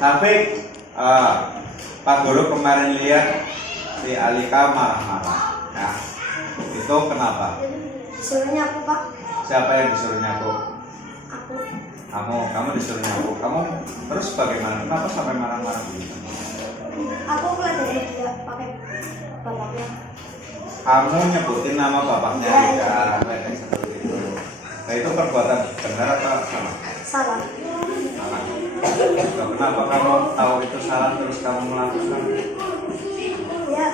Tapi Pak Guru kemarin lihat si Alika marah-marah. Ya. Itu kenapa? Disuruh nyapu, Pak. Siapa yang disuruh nyapu? Aku. Kamu disuruh nyapu. Kamu terus bagaimana? Kenapa sampai marah-marah begitu? Aku belajar tidak pakai bapaknya. Kamu nyebutin nama bapaknya Alika, kayak seperti itu. Nah, itu perbuatan benar atau salah? Salah. Salah. Loh, kenapa kamu tahu itu salah terus kamu melakukan? Ya,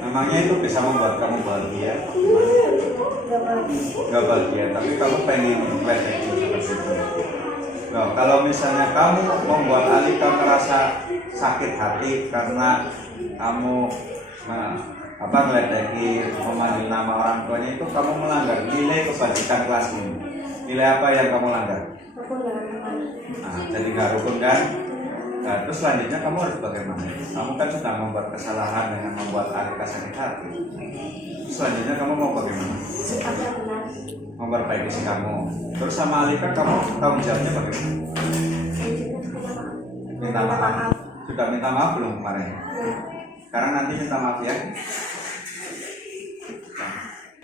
Memangnya itu bisa membuat kamu bahagia? gak bagus. Gak bahagia, tapi kamu pengen refleksi seperti itu. Loh, kalau misalnya kamu membuat Alika merasa sakit hati karena kamu meledeki, memanggil nama orang tuanya, itu kamu melanggar nilai kebajikan kelas ini. Nilai apa yang kamu langgar? Aku gak teman. Nah, jadi gak rukun kan? Nah, terus selanjutnya kamu harus bagaimana? Kamu kan sudah membuat kesalahan dengan membuat Alika sakit hati. Selanjutnya kamu mau bagaimana? Sikapnya benar. Memperbaiki sikapmu. Terus sama Alika kamu tanggung jawabnya bagaimana? Minta maaf. Sudah minta maaf belum kemarin? Sekarang nanti minta maaf ya.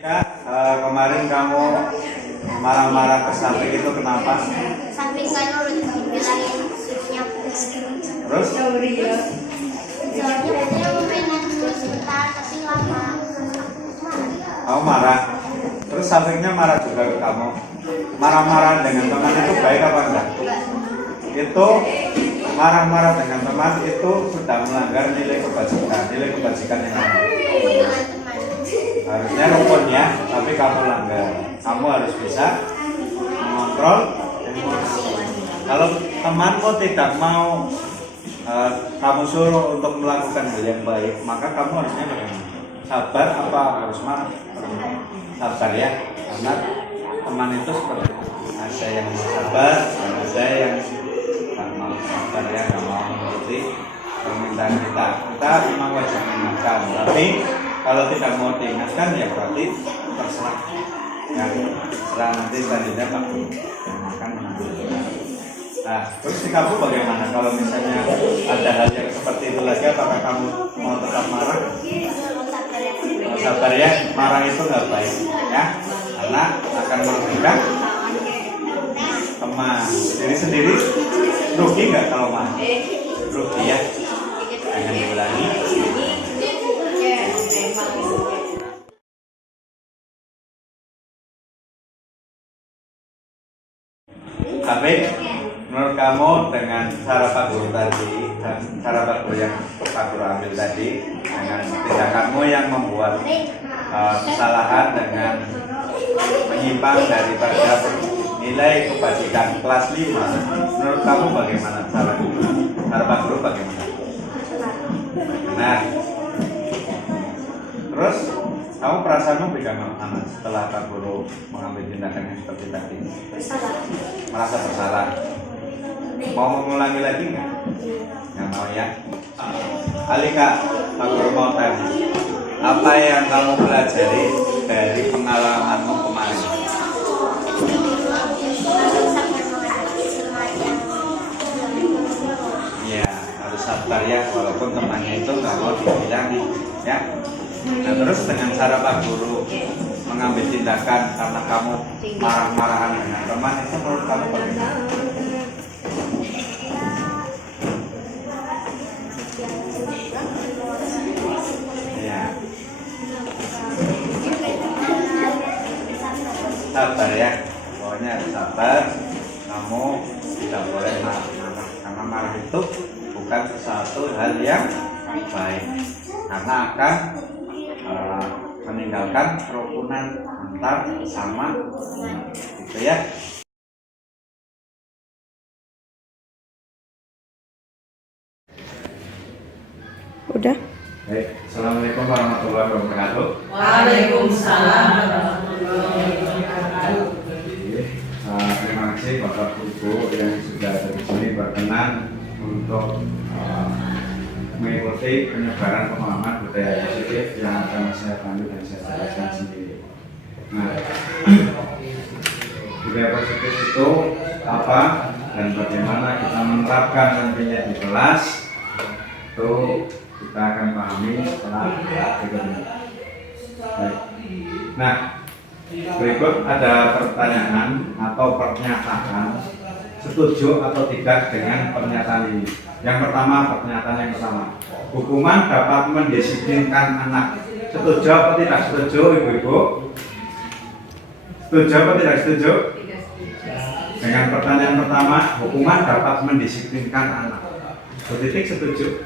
Ya, kemarin kamu marah-marah ke samping itu kenapa? Samping gak nurut, dibilangin suruh nyapu. Terus? Soalnya dia mau main dulu sebentar, tapi lama. Kamu marah. Terus sampingnya marah juga ke kamu. Marah-marah dengan teman itu baik apa enggak? Itu marah-marah dengan teman itu sudah melanggar nilai kebajikan. Nilai kebajikan yang mana? Harusnya rukun ya, tapi kamu langgar. Kamu harus bisa mengontrol emosi. Kalau temanmu tidak mau kamu suruh untuk melakukan hal yang baik, maka kamu harusnya bagaimana? Sabar apa harus marah? Sabar ya, karena teman itu seperti itu. Ada yang sabar, ada yang tak mau sabar ya, tak mau menuruti permintaan kita. Kita memang wajib mengingatkan, tapi kalau tidak mau diingatkan ya berarti terserah. Ya, terserah nanti selanjutnya Pak Guru yang akan mengambil. Nah, terus sikapmu bagaimana? Kalau misalnya ada hal yang seperti itu lagi, apakah kamu mau tetap marah? Sabar ya, marah itu nggak baik ya, karena akan merugikan teman. Diri sendiri rugi nggak kalau marah? Rugi ya, jangan diulangi. Tapi menurut kamu dengan cara Pak Guru tadi dan cara Pak Guru yang Pak Guru ambil tadi dengan tindakanmu yang membuat kesalahan dengan menyimpang daripada nilai kebajikan kelas 5, menurut kamu bagaimana cara Pak Guru bagaimana? Benar. Terus kamu perasaanmu bagaimana setelah Pak Guru mengambil tindakan yang seperti tadi? Bersalah. Merasa bersalah. Mau mengulangi lagi nggak? Nggak mau ya. Alika, Pak Guru mau tanya, apa yang kamu pelajari dari pengalamanmu kemarin? Ya, harus sabar ya, walaupun temannya itu nggak mau dibilangi, ya. Nah, terus dengan cara Pak Guru mengambil tindakan karena kamu marah-marahan dengan teman, itu menurut kamu bagaimana? Ya. Sabar ya, pokoknya harus sabar. Kamu tidak boleh marah, karena marah itu bukan sesuatu hal yang baik, karena akan meninggalkan kerukunan antar sesama, gitu ya. Udah. Baik, assalamualaikum warahmatullahi wabarakatuh. Waalaikumsalam warahmatullahi wabarakatuh. Terima kasih Bapak Ibu yang sudah ada di sini berkenan untuk mengikuti penyebaran pemahaman budaya positif yang akan saya pandu dan saya jelaskan sendiri. Nah, Budaya positif itu apa dan bagaimana kita menerapkan nantinya di kelas, itu kita akan pahami setelah berikut ini. Baik. Nah, berikut ada pertanyaan atau pernyataan setuju atau tidak dengan pernyataan ini. Yang pertama, pernyataan yang pertama, hukuman dapat mendisiplinkan anak. Setuju atau tidak setuju, ibu-ibu? Setuju atau tidak setuju? Dengan pertanyaan pertama, hukuman dapat mendisiplinkan anak. Bu Titik setuju?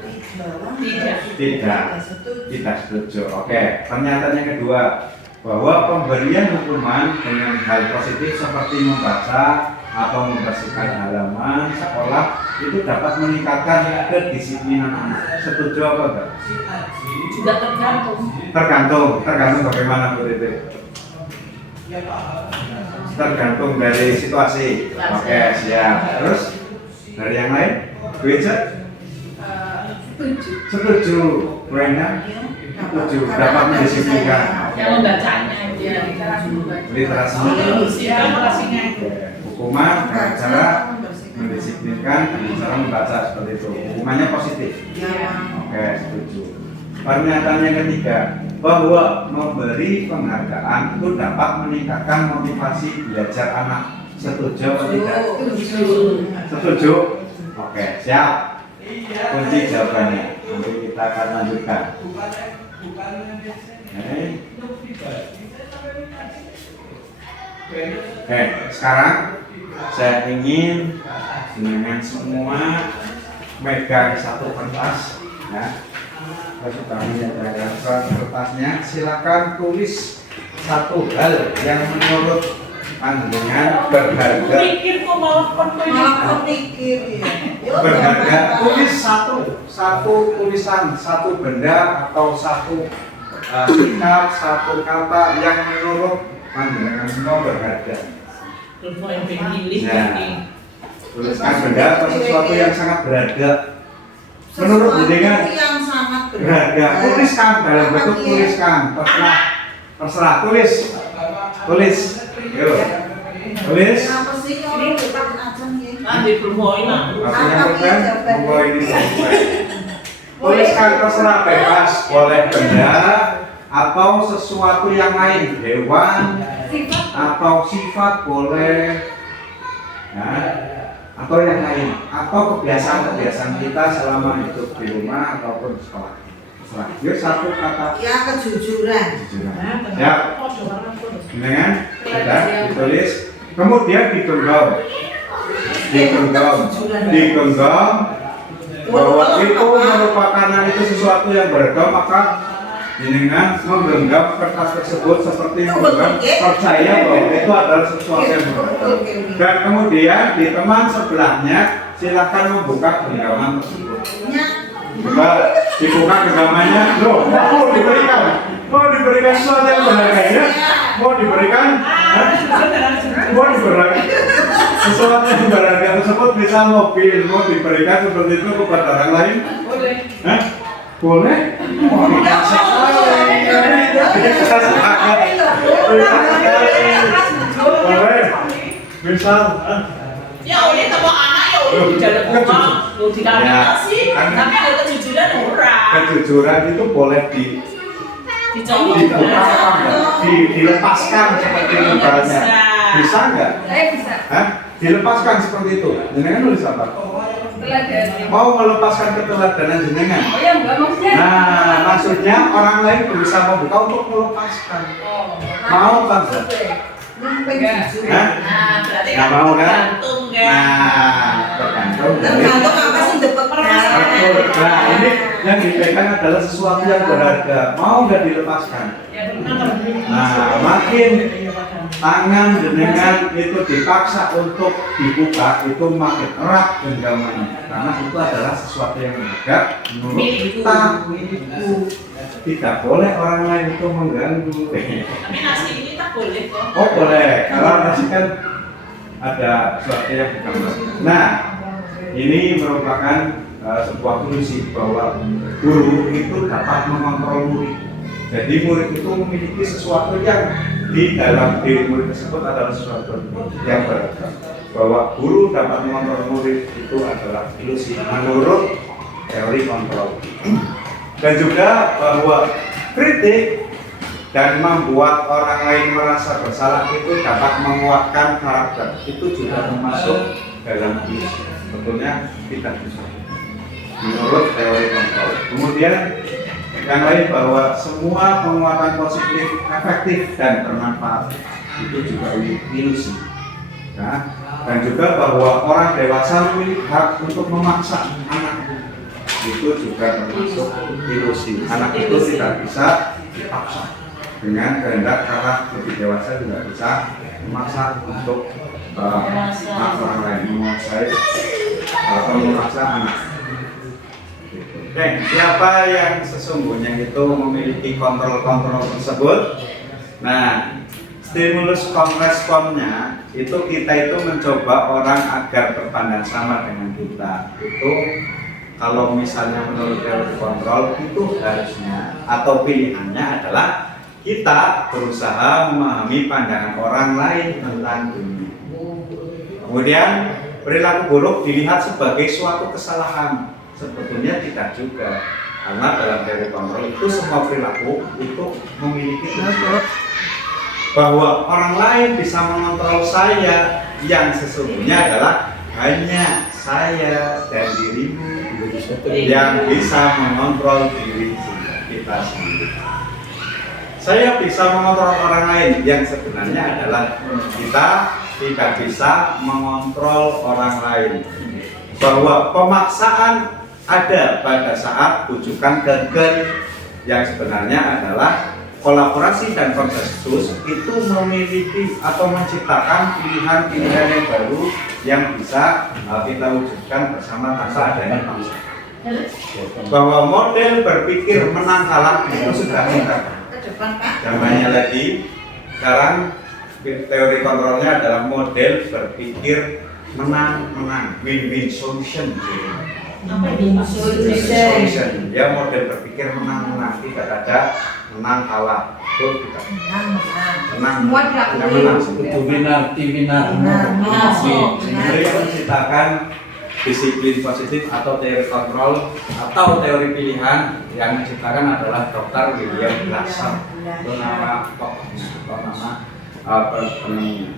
Tidak setuju. Oke, pernyataan yang kedua, bahwa pemberian hukuman dengan hal positif seperti membaca atau membersihkan halaman sekolah itu dapat meningkatkan kedisiplinan anak. Setuju apa enggak? Juga tergantung. Tergantung bagaimana Bu Titik? Tergantung dari situasi. Oke, siap. Terus dari yang lain? Bu Ica? Setuju. Bu Endang? Setuju. Dapat mendisiplinkan. Yang membacanya ya. Literasinya. Hukuman dengan cara mendisiplinkan dengan cara membaca seperti itu. Hukumannya positif. Oke, setuju. Pernyataan yang ketiga, bahwa memberi penghargaan itu dapat meningkatkan motivasi belajar anak. Setuju atau tidak? Setuju. Oke, siap. Kunci jawabannya. Nanti kita akan lanjutkan. Oke, sekarang saya ingin dengan semua megang satu kertas, ya. Kita sudah menyediakan kertasnya. Silakan tulis satu hal yang menurut pandangan berharga. Mikir kok malah mikir ya. Berharga. Tulis satu tulisan, satu benda atau satu sikap, satu kata yang menurut pandangan semua berharga. Nah, tuliskan benda atau sesuatu yang sangat berharga menurut Budingan yang sangat berharga. Tuliskan dalam bentuk tuliskan. Terserah tulis. Yuk. Tulis. Apa sih kalau kita aja nih? Nanti bermoin Artinya bukan membawa ini. Tuliskan terserah bebas, boleh benda atau sesuatu yang lain, hewan atau sifat boleh, ya, atau yang lain, atau kebiasaan kita selama hidup di rumah ataupun di sekolah. Terserah. Yuk, satu kata. Ya, kejujuran. Ya, dengan sudah ditulis, kemudian digenggam bahwa itu merupakan itu sesuatu yang berharga, maka dengan menggenggam kertas tersebut seperti menggenggam percaya bahwa itu adalah sesuatu yang berharga. Dan kemudian di teman sebelahnya silakan membuka genggaman tersebut. Dibuka genggamannya, loh, mau diberikan sesuatu yang berharga ya? Mau diberikan sesuatu yang berharga tersebut, bisa mobil, mau diberikan seperti itu kepada orang lain? Boleh. Hah? Boleh? Boleh. Misal, ya oleh sama anak ya oleh di jalan rumah, lo dikasih, tapi ada kejujuran orang. Kejujuran itu boleh dibuka apa enggak? Dilepaskan seperti itu barangnya. Bisa enggak? Bisa. Hah? Dilepaskan seperti itu. Jenengan nulis apa? Mau melepaskan keteladanan jenengan? Oh ya enggak maksudnya. Nah, maksudnya orang lain berusaha membuka untuk melepaskan. Mau kan? Hah? Nah, berarti Nggak mau kan? tergantung kan. Nah, tergantung dari Tergantung apa sih dapat betul. Nah, ini yang dipegang adalah sesuatu yang berharga. Mau nggak dilepaskan? Nah, makin tangan jenengan itu dipaksa untuk dibuka, itu makin erat genggamannya. Karena itu adalah sesuatu yang berharga menurut kita, milikku. Tidak boleh orang lain itu mengganggu. Tapi nasi ini tak boleh kok. Oh boleh, kalau nasi kan ada sesuatu yang bukan. Nah, ini merupakan sebuah prinsip bahwa guru itu dapat mengontrol murid. Jadi murid itu memiliki sesuatu yang di dalam diri murid tersebut adalah sesuatu yang beragam. Bahwa guru dapat mengontrol murid itu adalah ilusi menurut teori kontrol. Dan juga bahwa kritik dan membuat orang lain merasa bersalah itu dapat menguatkan karakter, itu juga termasuk dalam ilusi. Sebetulnya tidak bisa menurut teori kontrol. Kemudian yang lain bahwa semua penguatan positif efektif dan bermanfaat itu juga ilusi. Nah, dan juga bahwa orang dewasa memiliki hak untuk memaksa anak, itu juga termasuk ilusi. Anak itu tidak bisa dipaksa dengan kehendak, karena lebih dewasa juga bisa memaksa untuk orang lain, menguasai atau memaksa anak. Oke, siapa yang sesungguhnya itu memiliki kontrol-kontrol tersebut? Nah, stimulus responnya itu kita itu mencoba orang agar berpandang sama dengan kita. Itu kalau misalnya menurut teori kontrol itu harusnya atau pilihannya adalah kita berusaha memahami pandangan orang lain tentang dunia. Kemudian perilaku buruk dilihat sebagai suatu kesalahan. Sebetulnya tidak juga, karena dalam teori kontrol itu semua perilaku itu memiliki tujuan. Bahwa orang lain bisa mengontrol saya, yang sesungguhnya adalah hanya saya dan dirimu yang bisa mengontrol diri kita sendiri. Saya bisa mengontrol orang lain, yang sebenarnya adalah kita tidak bisa mengontrol orang lain. Bahwa pemaksaan ada pada saat bujukan gagal, yang sebenarnya adalah kolaborasi dan konsensus itu memiliki atau menciptakan pilihan-pilihan yang baru yang bisa kita wujudkan bersama tanpa adanya paksa. Bahwa model berpikir menang kalah itu sudah mudah. Namanya lagi sekarang teori kontrolnya adalah model berpikir menang-menang, win-win solution. Solution. Ya, model berpikir menang-menang, tidak ada menang kalah. Itu tidak menang. Semua diakui. Itu winar. Sebenarnya yang menciptakan disiplin positif atau teori kontrol atau teori pilihan yang menciptakan adalah Dr. William Glasser. Itu nama tokohnya atau nama penemunya.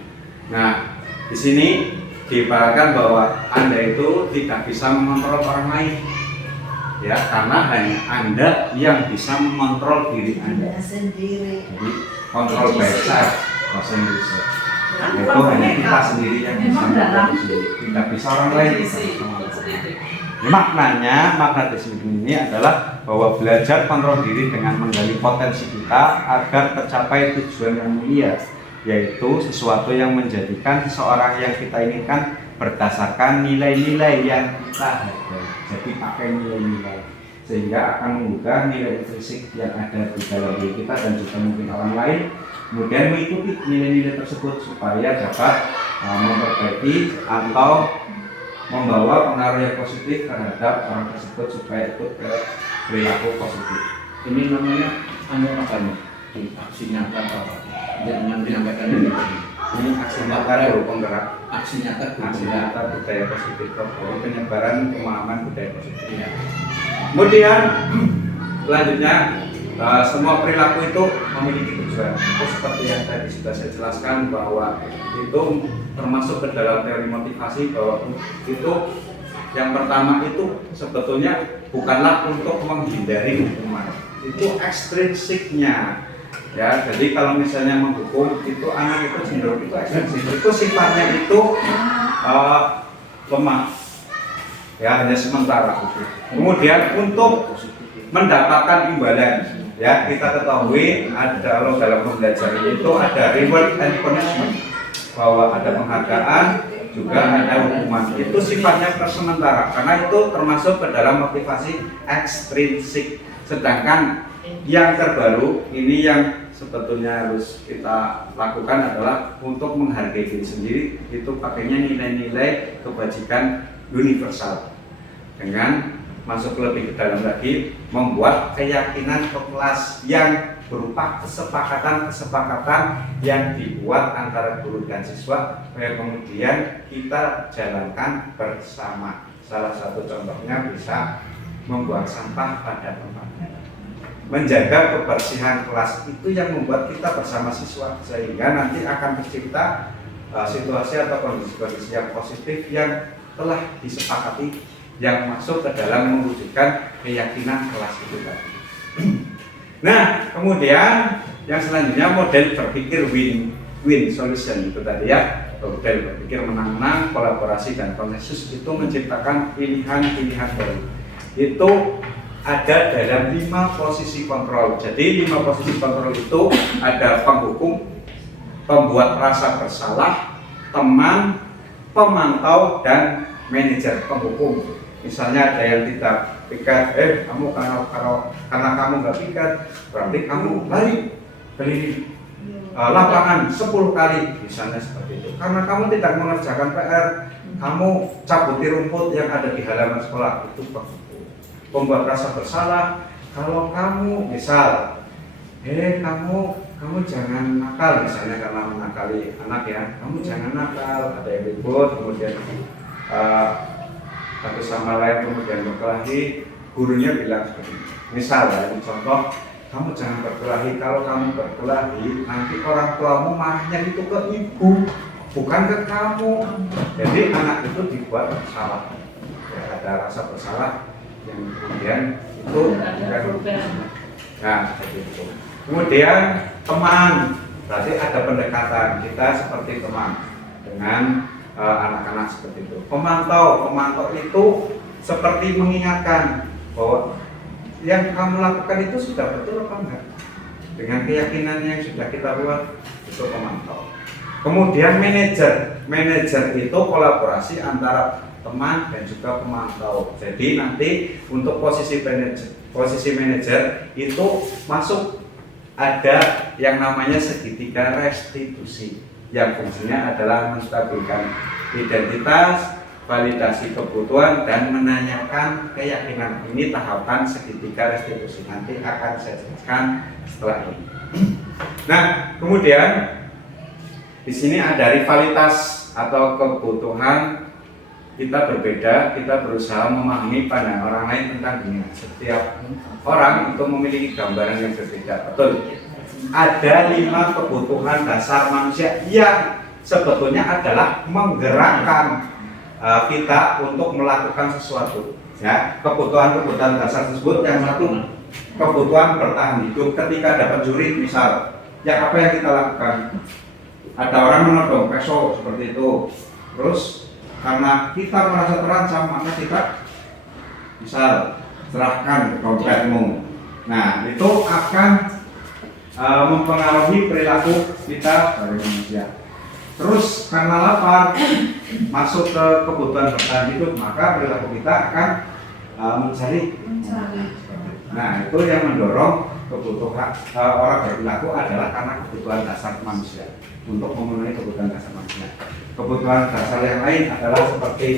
Nah, di sini diibaratkan bahwa Anda itu tidak bisa mengontrol orang lain, ya, karena hanya Anda yang bisa mengontrol diri Anda sendiri. Jadi kontrol bahasa Indonesia itu hanya kita sendiri yang bisa mengontrol sendiri, tidak bisa orang lain. Makna di sini adalah bahwa belajar kontrol diri dengan menggali potensi kita agar tercapai tujuan yang mulia, yaitu sesuatu yang menjadikan seseorang yang kita inginkan berdasarkan nilai-nilai yang kita hargai. Jadi pakai nilai-nilai sehingga akan menggugah nilai intrinsik yang ada di dalam diri kita dan juga mungkin orang lain, kemudian mengikuti nilai-nilai tersebut supaya dapat memperbaiki atau membawa pengaruh yang positif terhadap orang tersebut supaya ikut ke perilaku positif. Ini namanya apa nih? Aksi nyata apa? Jangan menyampaikan ini. Ini aksi nyata dari penggerak, Aksi nyata budaya positif, jadi penyebaran pemahaman budaya positif. Kemudian selanjutnya semua perilaku itu memiliki tujuan. Itu seperti yang tadi sudah saya jelaskan bahwa itu termasuk ke dalam teori motivasi, bahwa itu yang pertama itu sebetulnya bukanlah untuk menghindari hukuman, itu ekstrinsiknya. Ya, jadi kalau misalnya menghukum itu anak itu cenderung itu ekstrinsik, itu sifatnya itu lemah, ya, hanya sementara. Kemudian untuk mendapatkan imbalan, ya, kita ketahui ada dalam pembelajaran itu ada reward and punishment, bahwa ada penghargaan juga ada hukuman. Itu sifatnya sementara karena itu termasuk ke dalam motivasi ekstrinsik. Sedangkan yang terbaru ini yang sebetulnya harus kita lakukan adalah untuk menghargai diri sendiri, itu pakainya nilai-nilai kebajikan universal dengan masuk lebih ke dalam lagi, membuat keyakinan kelas yang berupa kesepakatan-kesepakatan yang dibuat antara guru dan siswa yang kemudian kita jalankan bersama. Salah satu contohnya bisa membuang sampah pada tempatnya. Menjaga kebersihan kelas itu yang membuat kita bersama siswa, sehingga nanti akan tercipta situasi atau kondisi-kondisi yang positif yang telah disepakati yang masuk ke dalam mewujudkan keyakinan kelas itu tadi. Nah, kemudian yang selanjutnya model berpikir win-win solution itu tadi ya. Model berpikir menang-menang, kolaborasi dan konsensus itu menciptakan pilihan-pilihan baru. Itu ada dalam 5 posisi kontrol. Jadi 5 posisi kontrol itu ada penghukum, pembuat rasa bersalah, teman, pemantau, dan manajer penghukum. Misalnya ada yang tidak pikat, kamu karena kamu nggak pikat, berarti kamu lari beli lapangan 10 kali, misalnya seperti itu. Karena kamu tidak mengerjakan PR, kamu cabuti rumput yang ada di halaman sekolah, itu penghukum. Pembuat rasa bersalah, kalau kamu misal, kamu jangan nakal, misalnya karena menakali anak ya, kamu jangan nakal, ada yang ribut, kemudian satu sama lain kemudian berkelahi, gurunya bilang seperti ini. Misal ya, contoh, kamu jangan berkelahi, kalau kamu berkelahi nanti orang tuamu marahnya itu ke ibu, bukan ke kamu. Jadi anak itu dibuat bersalah, ya, ada rasa bersalah yang kemudian itu nah seperti itu. Kemudian teman, berarti ada pendekatan kita seperti teman dengan anak-anak seperti itu. Pemantau itu seperti mengingatkan bahwa yang kamu lakukan itu sudah betul apa enggak, dengan keyakinan yang sudah kita buat, itu pemantau. Kemudian manajer itu kolaborasi antara teman dan juga pemantau. Jadi nanti untuk posisi manajer itu masuk ada yang namanya segitiga restitusi, yang fungsinya adalah menstabilkan identitas, validasi kebutuhan, dan menanyakan keyakinan. Ini tahapan segitiga restitusi, nanti akan saya jelaskan setelah ini. Nah, kemudian di sini ada rivalitas atau kebutuhan kita berbeda, kita berusaha memahami pandangan orang lain tentang dunia. Setiap orang itu memiliki gambaran yang berbeda, betul. Ada 5 kebutuhan dasar manusia yang sebetulnya adalah menggerakkan kita untuk melakukan sesuatu. Ya, kebutuhan dasar tersebut, yang satu kebutuhan bertahan hidup. Ketika ada pencuri misal, ya apa yang kita lakukan? Ada orang menodong peso seperti itu. Terus karena kita merasa terancam, maka kita misal serahkan dompetmu. Nah, itu akan mempengaruhi perilaku kita sebagai manusia. Terus karena lapar, masuk ke kebutuhan bertahan hidup, maka perilaku kita akan mencari. Nah, itu yang mendorong kebutuhan orang berperilaku adalah karena kebutuhan dasar manusia, untuk memenuhi kebutuhan dasar manusia. Kebutuhan dasar yang lain adalah seperti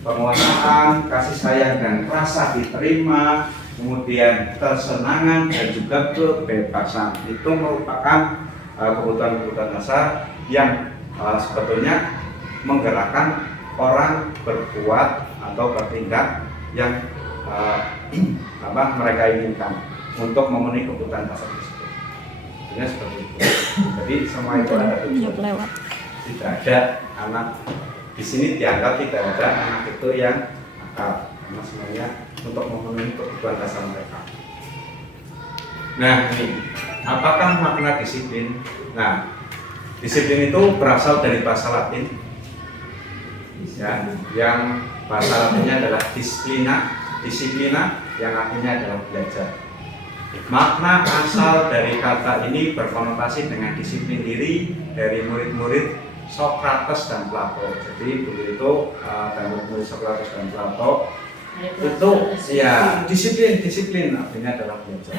penguasaan, kasih sayang dan rasa diterima, kemudian kesenangan dan juga kebebasan. Itu merupakan kebutuhan-kebutuhan dasar yang sebetulnya menggerakkan orang berbuat atau bertindak yang mereka inginkan untuk memenuhi kebutuhan dasar tersebut. Sebenarnya seperti itu. Jadi semua itu ada tujuan. Tidak ada anak di sini dianggap tidak ada anak itu yang nakal, karena semuanya untuk memenuhi kebutuhan dasar mereka. Nah, ini apakah makna disiplin? Nah, disiplin itu berasal dari bahasa Latin, ya, yang bahasa Latinnya adalah disiplina, yang artinya adalah belajar. Makna asal dari kata ini berkonotasi dengan disiplin diri dari murid-murid Sokrates dan Plato. Jadi begitu dan murid Sokrates dan Plato itu ya disiplin artinya adalah belajar.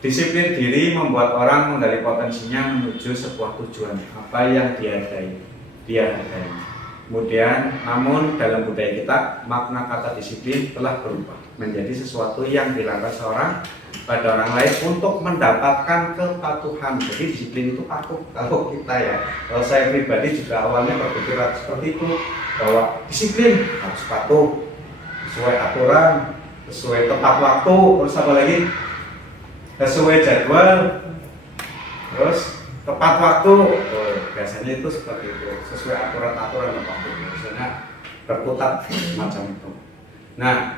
Disiplin diri membuat orang menggali potensinya menuju sebuah tujuan, apa yang dia hadai. Kemudian, namun dalam budaya kita, makna kata disiplin telah berubah menjadi sesuatu yang dilakukan seorang pada orang lain untuk mendapatkan kepatuhan. Jadi disiplin itu patuh. Kalau kita ya, kalau saya pribadi juga awalnya berpikiran seperti itu, bahwa disiplin harus patuh, sesuai aturan, sesuai tepat waktu, terus apa lagi? Sesuai jadwal, terus tepat waktu. Oh, biasanya itu seperti itu, sesuai aturan-aturan tepat waktu. Biasanya berputar macam itu. Nah,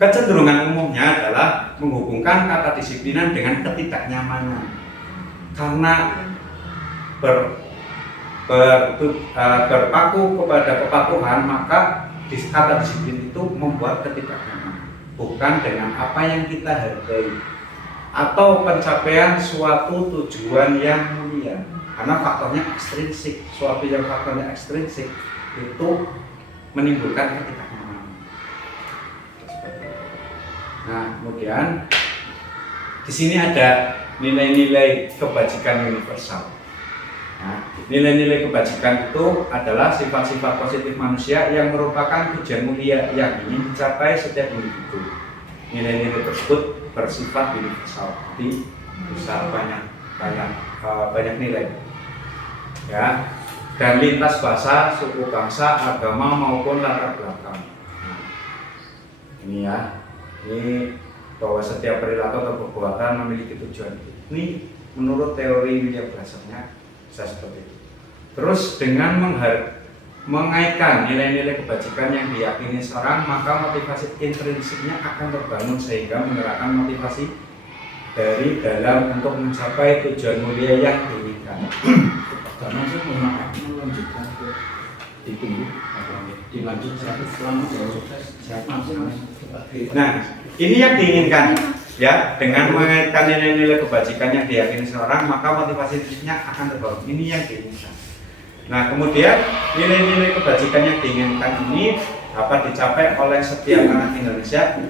kecenderungan umumnya adalah menghubungkan kata disiplinan dengan ketidaknyamanan. Karena berpaku kepada kepatuhan, maka kata disiplin itu membuat ketidaknyamanan, bukan dengan apa yang kita hargai atau pencapaian suatu tujuan yang mulia. Karena faktornya ekstrinsik, suatu yang faktornya ekstrinsik itu menimbulkan ketidaknyamanan. Nah, kemudian di sini ada nilai-nilai kebajikan universal. Nah, nilai-nilai kebajikan itu adalah sifat-sifat positif manusia yang merupakan tujuan mulia yang ingin dicapai setiap individu. Nilai-nilai tersebut bersifat universal, jadi bisa banyak nilai, ya, dan lintas bahasa, suku bangsa, agama maupun latar belakang. Nah, ini ya, ini bahwa setiap perilaku atau perbuatan memiliki tujuan. Ini menurut teori William Glasser-nya bisa seperti itu. Terus dengan mengaitkan nilai-nilai kebajikan yang diyakini seorang, maka motivasi intrinsiknya akan terbangun sehingga menggerakkan motivasi dari dalam untuk mencapai tujuan mulia yang diinginkan. Karena saya melanjutkan ke ditunggu dilanjutkan selama proses siapa sih. Nah, ini yang diinginkan ya, dengan mengaitkan nilai-nilai kebajikan yang diyakini seorang, maka motivasi intrinsiknya akan terbangun. Ini yang diinginkan. Nah, kemudian nilai-nilai kebajikan yang diinginkan ini dapat dicapai oleh setiap anak Indonesia.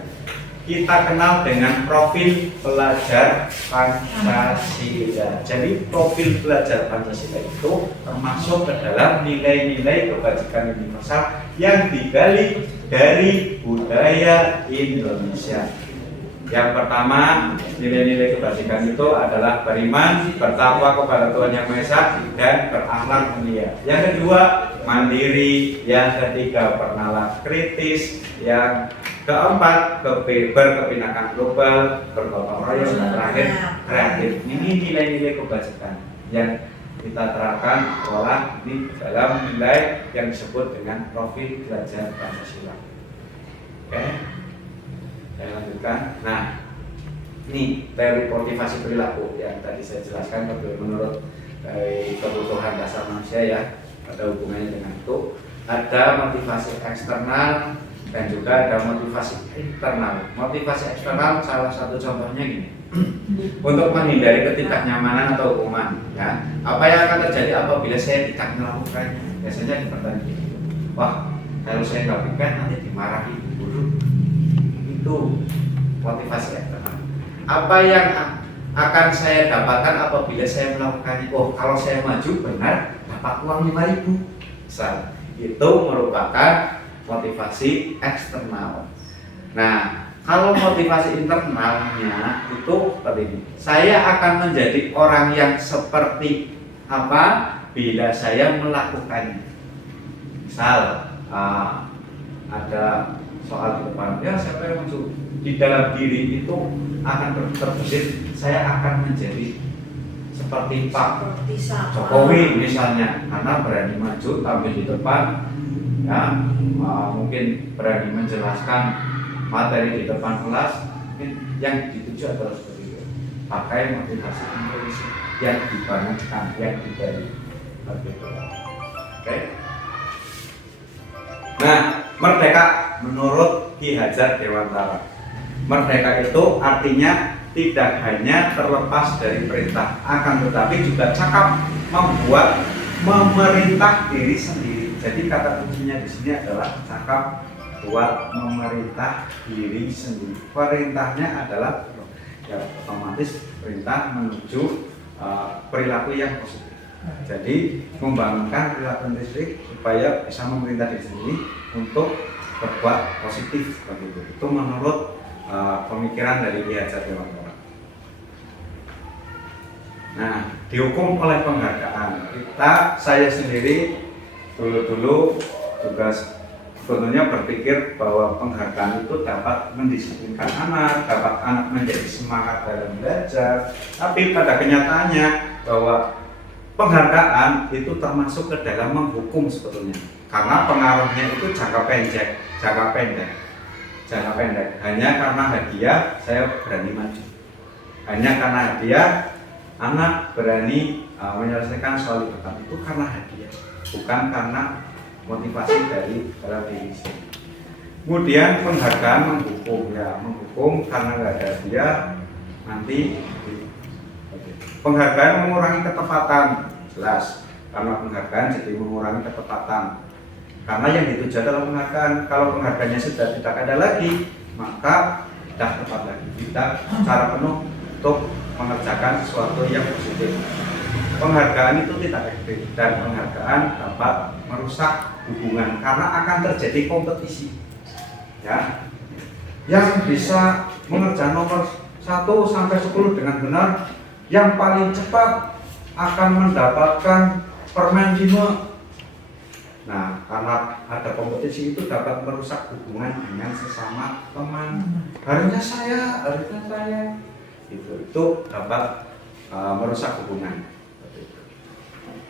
Kita kenal dengan profil pelajar Pancasila. Jadi profil pelajar Pancasila itu termasuk ke dalam nilai-nilai kebajikan universal yang digali dari budaya Indonesia. Yang pertama, nilai-nilai kebajikan itu adalah beriman, bertakwa kepada Tuhan Yang Maha Esa, dan berakhlak mulia. Yang kedua, mandiri. Yang ketiga, bernalar kritis. Yang keempat, berkebinekaan global, bergotong royong, dan terakhir, kreatif. Ini nilai-nilai kebajikan yang kita terapkan olah di dalam nilai yang disebut dengan profil pelajar Pancasila. Oke. Saya lanjutkan. Nah, ini teori motivasi perilaku yang tadi saya jelaskan menurut kebutuhan dasar manusia ya, ada hubungannya dengan itu. Ada motivasi eksternal dan juga ada motivasi internal. Motivasi eksternal salah satu contohnya gini. Untuk menghindari ketidaknyamanan atau hukuman, ya. Apa yang akan terjadi apabila saya tidak melakukannya? Biasanya dipertanyaan, wah, kalau saya nggak bikin nanti dimarahi guru. Itu motivasi eksternal. Apa yang akan saya dapatkan apabila saya melakukannya? Oh, kalau saya maju benar dapat uang 5.000. Misal, itu merupakan motivasi eksternal. Nah, kalau motivasi internalnya itu seperti ini. Saya akan menjadi orang yang seperti apa bila saya melakukannya. Misal, ada soal di depan, ya siapa yang maju di dalam diri itu akan terbesit, saya akan menjadi seperti Pak Jokowi misalnya, karena berani maju tampil di depan, ya, mungkin berani menjelaskan materi di depan kelas. Mungkin yang dituju adalah seperti itu, pakai motivasi intrinsik yang dibangunkan, yang diberi. Oke. Nah, merdeka menurut Ki Hajar Dewantara, merdeka itu artinya tidak hanya terlepas dari perintah, akan tetapi juga cakap membuat memerintah diri sendiri. Jadi kata kuncinya di sini adalah cakap buat memerintah diri sendiri. Perintahnya adalah ya, otomatis perintah menuju perilaku yang positif. Jadi membangunkan perilaku intrinsiknya supaya bisa memerintah diri sendiri untuk berbuat positif seperti itu. Itu menurut pemikiran dari Ki Hajar Dewantara. Nah, dihukum oleh penghargaan. Saya sendiri dulu juga sebetulnya berpikir bahwa penghargaan itu dapat mendisiplinkan anak, dapat anak menjadi semangat dalam belajar. Tapi pada kenyataannya bahwa penghargaan itu termasuk ke dalam menghukum sebetulnya. Karena pengaruhnya itu jangka pendek. Hanya karena hadiah saya berani maju. Hanya karena hadiah anak berani menyelesaikan soal IPK itu karena hadiah, bukan karena motivasi dari dalam diri sendiri. Kemudian penghargaan menghukum karena nggak ada hadiah nanti. Penghargaan mengurangi ketepatan, jelas karena penghargaan jadi mengurangi ketepatan. Karena yang dituju adalah penghargaan. Kalau penghargaannya sudah tidak ada lagi, maka tidak tepat lagi, tidak secara penuh untuk mengerjakan sesuatu yang positif. Penghargaan itu tidak efektif dan penghargaan dapat merusak hubungan karena akan terjadi kompetisi. Ya, yang bisa mengerjakan nomor 1 sampai 10 dengan benar, yang paling cepat akan mendapatkan permen 5. Nah, karena ada kompetisi itu dapat merusak hubungan dengan sesama teman. Harusnya saya. Itu dapat merusak hubungan.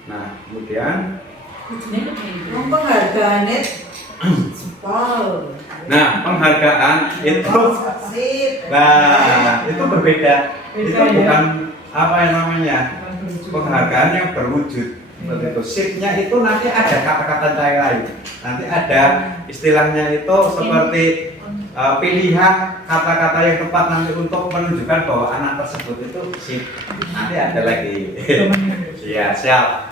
Nah, kemudian Penghargaannya sepol. nah, penghargaan itu itu berbeda. Itu bukan apa yang namanya penghargaan yang berwujud. Begitu sipnya itu nanti ada kata-kata lain. Nanti ada istilahnya itu seperti pilihan kata-kata yang tepat nanti untuk menunjukkan bahwa anak tersebut itu sip. Nanti ada lagi. Ya, siap.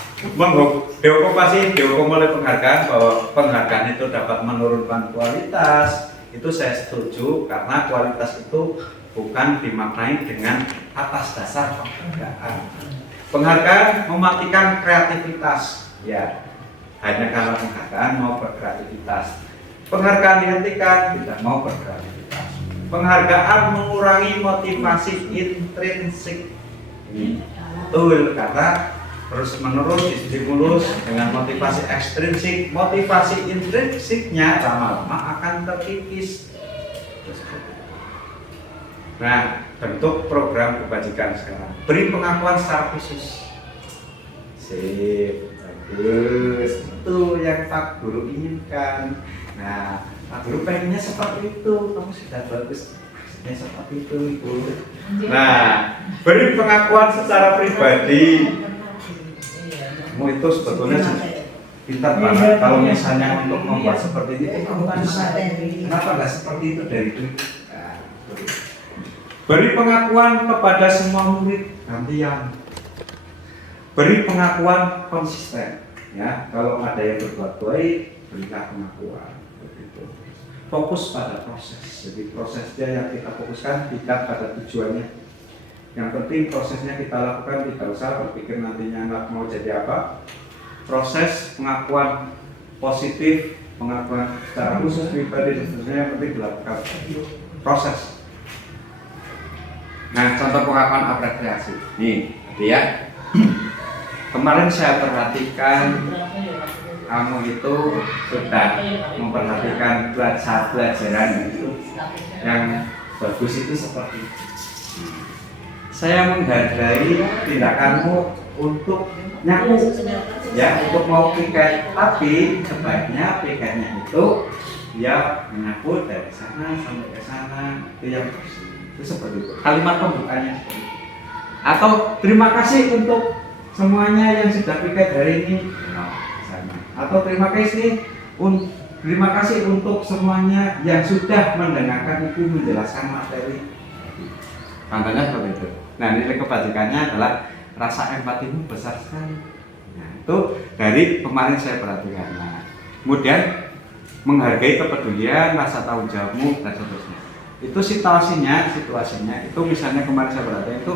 Dihukum oleh penghargaan bahwa penghargaan itu dapat menurunkan kualitas. Itu saya setuju karena kualitas itu bukan dimaknai dengan atas dasar penghargaan. Penghargaan mematikan kreativitas, ya. Hanya karena penghargaan mau berkreativitas. Penghargaan dihentikan, tidak mau berkreativitas. Penghargaan mengurangi motivasi intrinsik. Betul, karena terus menerus distimulus dengan motivasi ekstrinsik. Motivasi intrinsiknya lama-lama akan terkikis. Nah, bentuk program kebajikan sekarang, beri pengakuan secara khusus. Sip, bagus, itu yang Pak Guru inginkan. Nah, Pak Guru pengennya seperti itu, kamu sudah bagus, maksudnya seperti itu, Ibu. Nah, beri pengakuan secara pribadi. Kamu itu sebetulnya pintar banget kalau misalnya untuk membuat seperti ini, kamu bisa. Kenapa nggak seperti itu dari dulu? Nah, beri pengakuan kepada semua murid gantian. Beri pengakuan konsisten. Ya, kalau ada yang berbuat baik, berilah pengakuan. Begitu. Fokus pada proses. Jadi prosesnya yang kita fokuskan tidak pada tujuannya. Yang penting prosesnya kita lakukan, tidak usah berpikir nantinya anak mau jadi apa. Proses pengakuan positif, pengakuan secara khusus pribadi dan seterusnya yang penting dilakukan. Proses. Nah, contoh pengakuan apresiasi. Nih, ya. Kemarin saya perhatikan kamu itu sudah memperhatikan pelajaran itu yang bagus itu seperti itu. Saya menghargai tindakanmu untuk nyapu, ya, untuk mau piket. Tapi sebaiknya piketnya itu dia menyapu dari sana sampai ke sana, itu yang bersih. Itu seperti itu. Kalimat pembukanya seperti itu. Atau terima kasih untuk semuanya yang sudah piket hari ini. Sana. Atau terima kasih untuk semuanya yang sudah mendengarkan ibu menjelaskan materi. Contohnya seperti itu. Nah, nilai kebajikannya adalah rasa empatimu besar sekali. Nah, itu dari kemarin saya perhatikan. Nah, kemudian menghargai kepedulian, rasa tanggung jawabmu dan seterusnya. Itu situasinya itu misalnya kemarin saya perhatikan itu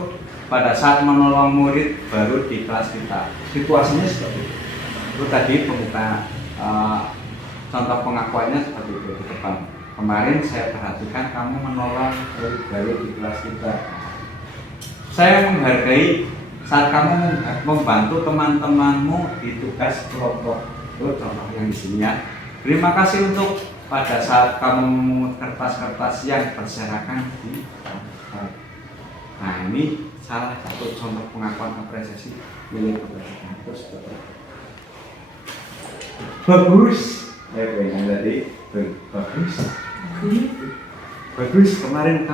pada saat menolong murid baru di kelas kita, situasinya seperti itu. Itu tadi pembuka contoh pengakuannya seperti itu di depan. Kemarin saya perhatikan kamu menolong murid baru di kelas kita. Saya menghargai saat kamu membantu teman-temanmu di tugas kelompok. Itu contoh yang di sini ya. Terima kasih untuk pada saat kamu memungut kertas-kertas yang berserakan di lantai. Nah, ini salah satu contoh pengakuan apresiasi milik kebajikan. Terus bagus. Yang tadi bagus. Bagus, kemarin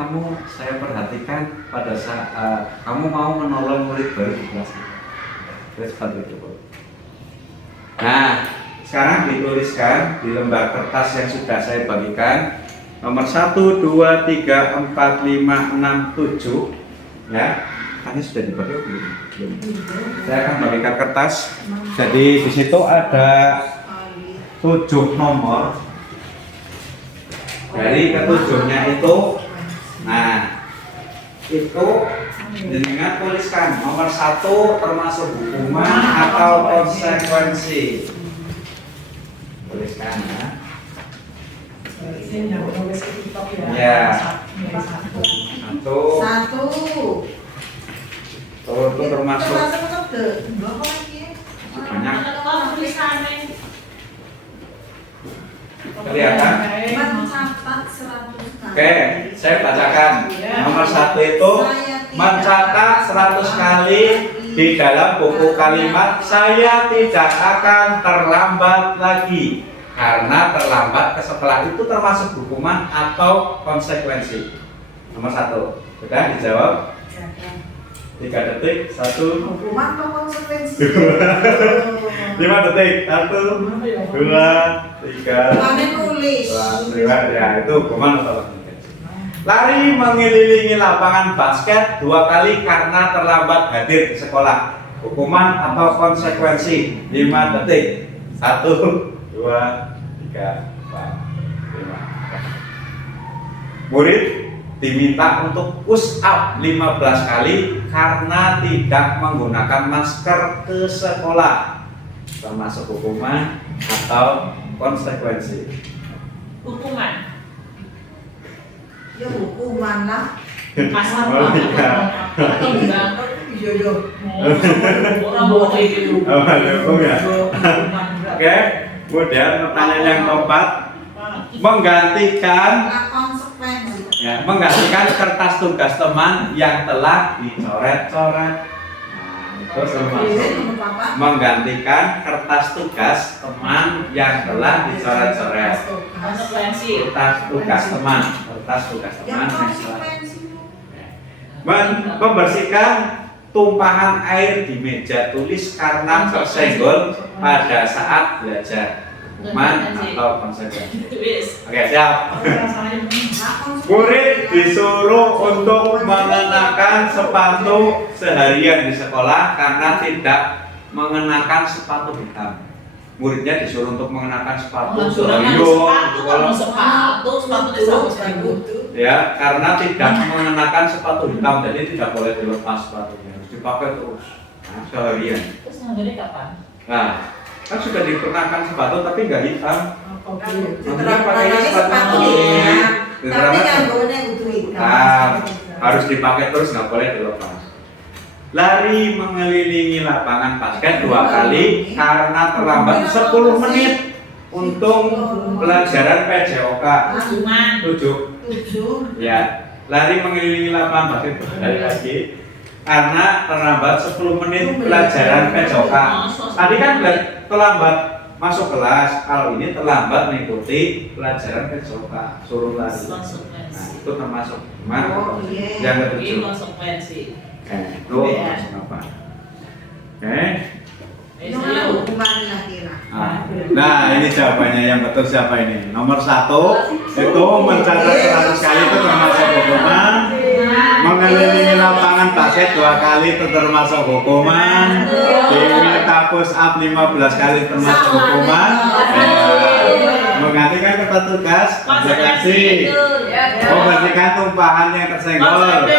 saya perhatikan pada saat kamu mau menolong murid baru di kelas. Terus seperti itu. Nah, sekarang dituliskan di lembar kertas yang sudah saya bagikan nomor 1, 2, 3, 4, 5, 6, 7 ya. Ini sudah dibagi belum? Saya akan bagikan kertas. Jadi di situ ada 7 nomor. Dari ketujuhnya itu, nah itu dengan tuliskan nomor 1 termasuk hukuman atau konsekuensi. Tuliskan ya. Ya. Satu. Itu termasuk banyak. Kelihatan? Mencatat 100 kali. Oke, saya bacakan. Nomor 1 itu mencatat 100 kali di dalam buku kalimat saya tidak akan terlambat lagi. Karena terlambat ke sekolah itu termasuk hukuman atau konsekuensi. Nomor 1. Sudah dijawab? 3 detik. 1. Hukuman atau konsekuensi? 5 detik. 1, 2, 3. Mana nulis? Ya, itu hukuman atau konsekuensi. Lari mengelilingi lapangan basket 2 kali karena terlambat hadir di sekolah. Hukuman atau konsekuensi? 5 detik. 1, 2, 3, 4, 5. Murid diminta untuk push up 15 kali karena tidak menggunakan masker ke sekolah. Termasuk hukuman atau konsekuensi? Hukuman. Ya hukuman lah. Pasal Oh, iya. atau enggak? Iya dong. Orang bawa kayak gitu. Hukum ya. Oke, kemudian pertanyaan yang keempat, menggantikan menggantikan kertas tugas teman yang telah dicoret-coret. Nah, itu termasuk menggantikan kertas tugas teman yang telah dicoret-coret. Konsekuensi. Kertas tugas teman yang telah. Membersihkan tumpahan air di meja tulis karena tersenggol pada saat belajar. Hukuman atau konsekuensi? Oke, siap. Murid disuruh untuk mengenakan sepatu seharian di sekolah karena tidak mengenakan sepatu hitam. Muridnya disuruh untuk mengenakan sepatu seharian di sekolah. Ya, karena tidak mengenakan sepatu hitam, jadi tidak boleh dilepas sepatunya, harus dipakai terus. Nah, seharian. Terus ngambilnya kapan? Nah, kan sudah dikenakan sepatu tapi nggak hitam. Diterapkan sepatu hitam, tapi kan boleh butuh hitam. Nah, harus dipakai terus, nggak boleh dilepas. Lari mengelilingi lapangan basket 2 kali karena terlambat 10 menit untuk pelajaran PJOK. 7. Ya, lari mengelilingi lapangan basket 2 kali lagi karena terlambat 10 menit pelajaran PJOK. Tadi kan terlambat masuk kelas, kalau ini terlambat mengikuti pelajaran PJOK, suruh lari. Nah, itu termasuk mana? Yang ke-7. Ini konsekuensi. Itu termasuk apa? Oke. Nah, ini jawabannya yang betul siapa ini? Nomor 1 itu mencatat 100 kali itu termasuk hukuman. Mengelilingi lapangan basket 2 kali itu termasuk hukuman. Diminta push up 15 kali termasuk hukuman. menggantikan kata tugas konsekuensi, Ya. membersihkan tumpahan yang tersenggol.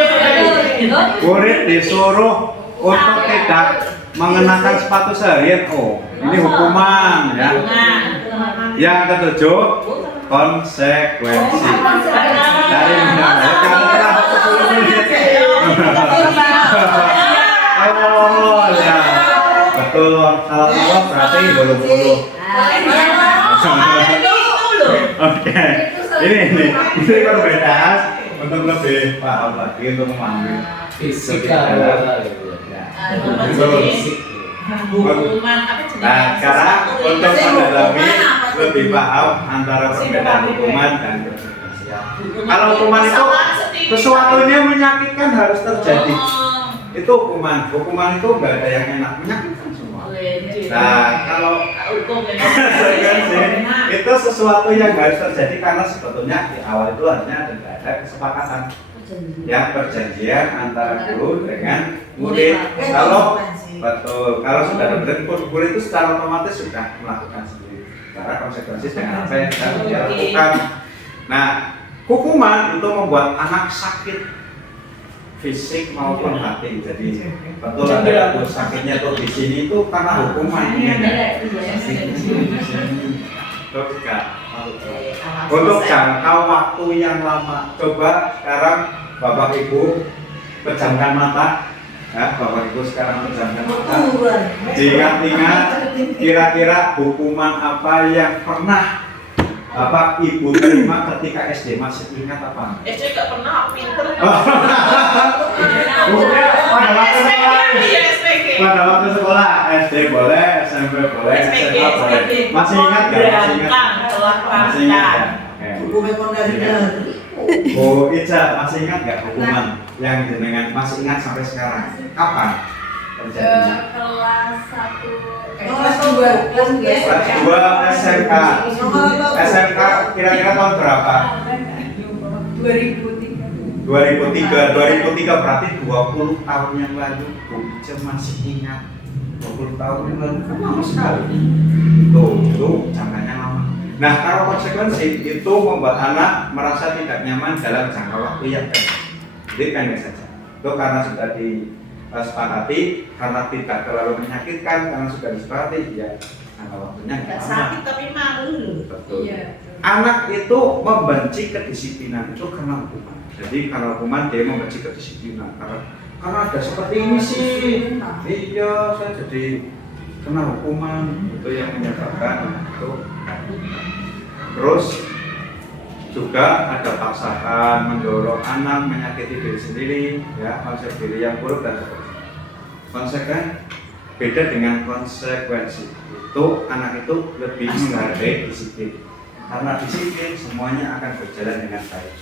Murid disuruh untuk tidak mengenakan sepatu seharian. Oh, ini hukuman ya. Yang ketujuh, konsekuensi. Dari oh ya, betul. Salah salah berarti bulu-bulu. Oke, ini perbedaan untuk lebih paham lagi untuk memahami Fisika. Nah, sekarang untuk mendalami lebih paham antara perbedaan hukuman dan konsekuensi. Kalau hukuman itu sesuatunya menyakitkan harus terjadi. Itu hukuman. Hukuman itu nggak ada yang enak, menyakitkan semua. Nah, kalau konsekuensi itu sesuatu yang harus terjadi karena sebetulnya di awal itu harusnya ada kesepakatan. Ya, perjanjian antara guru dengan murid. Kalau betul, kalau sudah ada guru itu secara otomatis sudah melakukan sendiri. Karena konsekuensi dengan apa yang kita lakukan. Nah, hukuman itu membuat anak sakit fisik maupun hati. Jadi betul ada sakitnya tuh di sini itu karena hukuman. Untuk jangka waktu yang lama, coba sekarang Bapak Ibu pejamkan mata. Ya, Bapak Ibu sekarang pejamkan mata. Ingat-ingat kira-kira hukuman apa yang pernah Bapak Ibu terima ketika SD, masih ingat apa? SD gak pernah pinter. Mungkin pada waktu sekolah. SPG. Pada waktu sekolah SD boleh, SMP boleh, SMA boleh. Masih ingat gak? Masih ingat? Masih ingat gak? Buku rekomendasi dari Bu Ica, masih ingat gak hukuman yang jenengan masih ingat sampai sekarang? Kapan terjadinya? Kelas 1 kelas 2 Kelas 2 SMK. SMK kira-kira tahun berapa? 2003 2003 berarti 20 tahun yang lalu. Bu Ica masih ingat 20 tahun yang lalu, kan lama sekali. Itu jangkanya lama. Nah, kalau konsekuensi itu membuat anak merasa tidak nyaman dalam jangka waktu yang pendek. Jadi pendek saja. Itu karena sudah disepakati, karena tidak terlalu menyakitkan, karena sudah disepakati, ya jangka waktunya Gak lama. sakit tapi malu loh. Betul. Anak itu membenci kedisiplinan itu karena hukuman. Jadi kalau hukuman dia membenci kedisiplinan karena ada seperti ini sih. Iya, saya jadi kena hukuman, itu yang menyebabkan itu. Terus juga ada paksaan, mendorong anak, menyakiti diri sendiri, ya, konsep diri yang buruk dan seterusnya. Konsekuensi beda dengan konsekuensi. Itu anak itu lebih menghargai disiplin. Karena disiplin semuanya akan berjalan dengan baik.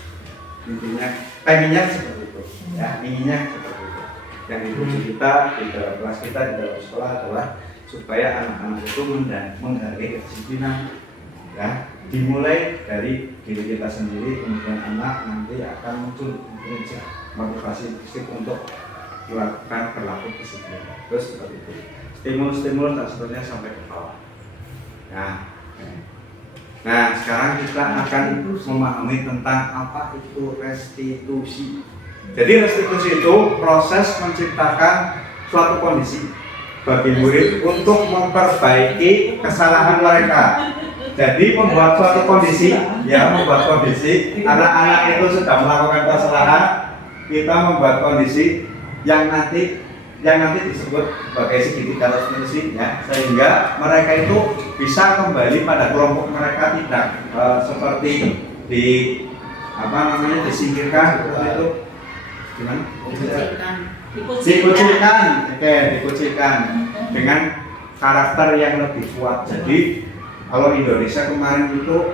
Intinya pengennya seperti itu, ya, inginnya seperti itu. Yang diuji kita di dalam kelas kita di dalam sekolah adalah supaya anak-anak itu menghargai kedisiplinan, ya, dimulai dari diri kita sendiri, kemudian anak nanti akan muncul motivasi fisik untuk melakukan perilaku disiplin. Terus seperti itu, stimulus dan seterusnya sampai ke bawah. Nah, sekarang kita akan memahami tentang apa itu restitusi. Jadi restitusi itu proses menciptakan suatu kondisi bagi murid untuk memperbaiki kesalahan mereka. Jadi membuat suatu kondisi, anak-anak itu sudah melakukan kesalahan, kita membuat kondisi yang nanti disebut sebagai segitiga restitusi, ya, sehingga mereka itu bisa kembali pada kelompok mereka, tidak seperti disingkirkan seperti itu. Gimana? Dikucilkan dengan karakter yang lebih kuat. Jadi kalau Indonesia kemarin itu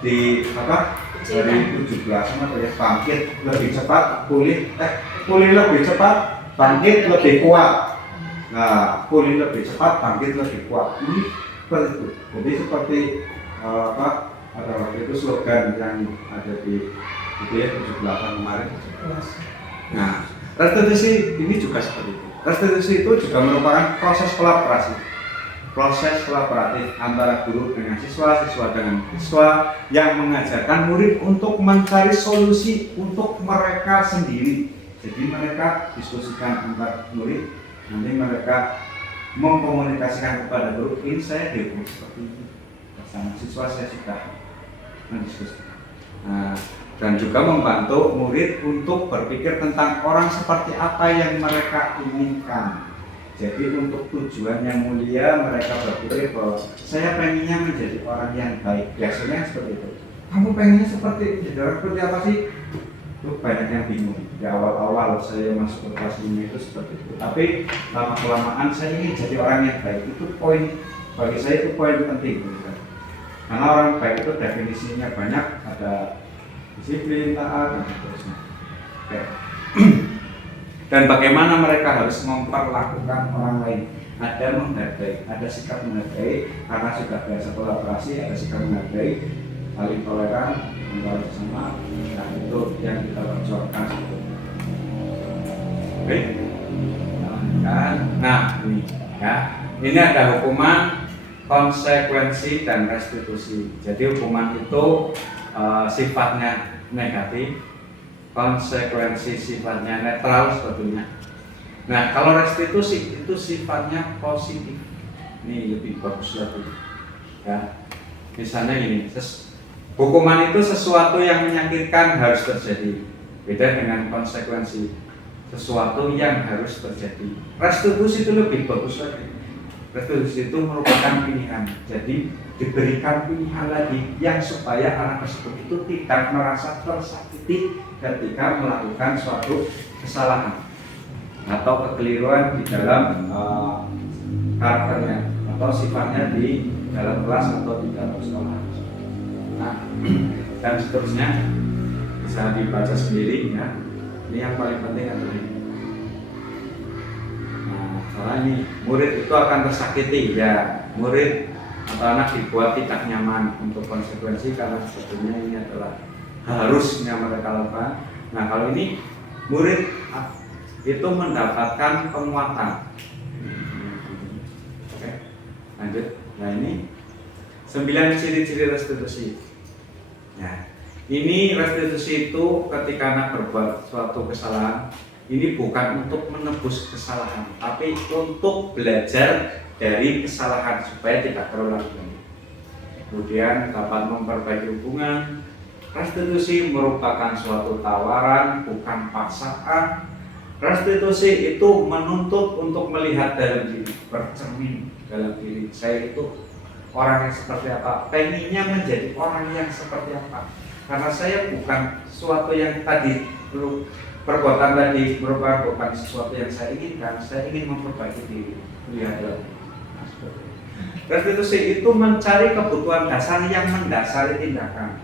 dari 17 bangkit lebih cepat, pulih lebih cepat, bangkit lebih kuat. Nah, pulih lebih cepat, bangkit lebih kuat. Ini seperti itu. Jadi seperti ada waktu itu slogan yang ada di 17 kemarin. Nah, restitusi ini juga seperti itu. Restitusi itu juga merupakan proses kolaborasi. proses kolaboratif antara guru dengan siswa, siswa dengan siswa yang mengajarkan murid untuk mencari solusi untuk mereka sendiri. Jadi mereka diskusikan antar murid, nanti mereka mengkomunikasikan kepada guru, ini saya dihukum seperti ini. Bersama siswa saya sudah mendiskusikan. Nah, dan juga membantu murid untuk berpikir tentang orang seperti apa yang mereka inginkan. Jadi untuk tujuan yang mulia mereka berpikir bahwa saya pengennya menjadi orang yang baik. Biasanya seperti itu. Kamu pengennya seperti apa sih? Itu banyak yang bingung. Di awal-awal saya masuk ke kelas ini itu seperti itu. Tapi lama-kelamaan saya ingin jadi orang yang baik. Itu poin bagi saya, itu poin penting. Karena orang baik itu definisinya banyak, ada disiplin, taat, dan seterusnya. Oke. Dan bagaimana mereka harus memperlakukan orang lain. Ada menghargai, ada sikap menghargai, karena sudah biasa kolaborasi, ada sikap menghargai, saling toleran, membantu bersama. Nah itu yang kita perjuangkan. Oke. Nah ini ya, ini ada hukuman, konsekuensi, dan restitusi. Jadi hukuman itu sifatnya negatif, konsekuensi sifatnya netral sebetulnya. Nah kalau restitusi itu sifatnya positif. Ini lebih bagus lagi. Ya, misalnya ini, hukuman itu sesuatu yang menyakitkan harus terjadi. Beda dengan konsekuensi, sesuatu yang harus terjadi. Restitusi itu lebih bagus lagi. Restitusi itu merupakan pilihan. Jadi diberikan pilihan lagi yang supaya anak tersebut itu tidak merasa tersakiti ketika melakukan suatu kesalahan atau kekeliruan di dalam karakternya atau sifatnya di dalam kelas atau di dalam sekolah. Nah, dan seterusnya bisa dibaca sendiri ya. Ini yang paling penting adalah ini. Nah, soalnya ini murid itu akan tersakiti ya, murid atau anak dibuat tidak nyaman untuk konsekuensi karena sebetulnya ini adalah harusnya mereka lakukan. Nah kalau ini murid itu mendapatkan penguatan. Oke, lanjut. Nah ini 9 ciri-ciri restitusi. Nah ini restitusi itu ketika anak berbuat suatu kesalahan, ini bukan untuk menebus kesalahan, tapi untuk belajar dari kesalahan supaya tidak terulang lagi. Kemudian dapat memperbaiki hubungan. Restitusi merupakan suatu tawaran, bukan paksaan. Restitusi itu menuntut untuk melihat dalam diri, bercermin dalam diri. Saya itu orang yang seperti apa, pengennya menjadi orang yang seperti apa. Karena saya bukan sesuatu yang tadi perbuatan tadi merupakan bukan sesuatu yang saya inginkan. Saya ingin memperbaiki diri. Lihat dalam diri. Restitusi itu mencari kebutuhan dasar yang mendasari tindakan.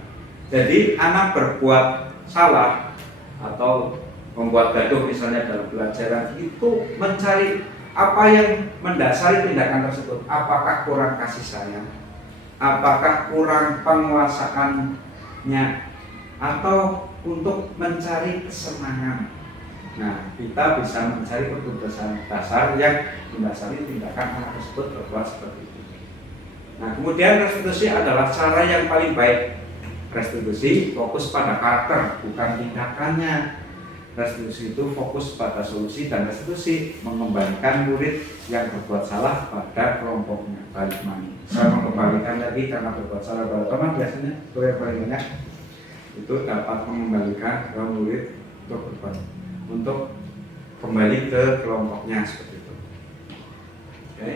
Jadi anak berbuat salah atau membuat gaduh misalnya dalam pelajaran, itu mencari apa yang mendasari tindakan tersebut. Apakah kurang kasih sayang, apakah kurang penguasaannya, atau untuk mencari kesenangan. Nah, kita bisa mencari kebutuhan dasar yang mendasari tindakan anak tersebut berbuat seperti itu. Nah, kemudian restitusi adalah cara yang paling baik. Restitusi fokus pada karakter, bukan tindakannya. Restitusi itu fokus pada solusi, dan restitusi mengembalikan murid yang berbuat salah pada kelompoknya. Balik mana? Saya mengembalikan tadi karena berbuat salah pada teman, biasanya itu yang paling banyak. Itu dapat mengembalikan ke murid untuk kembali ke kelompoknya seperti itu. Oke.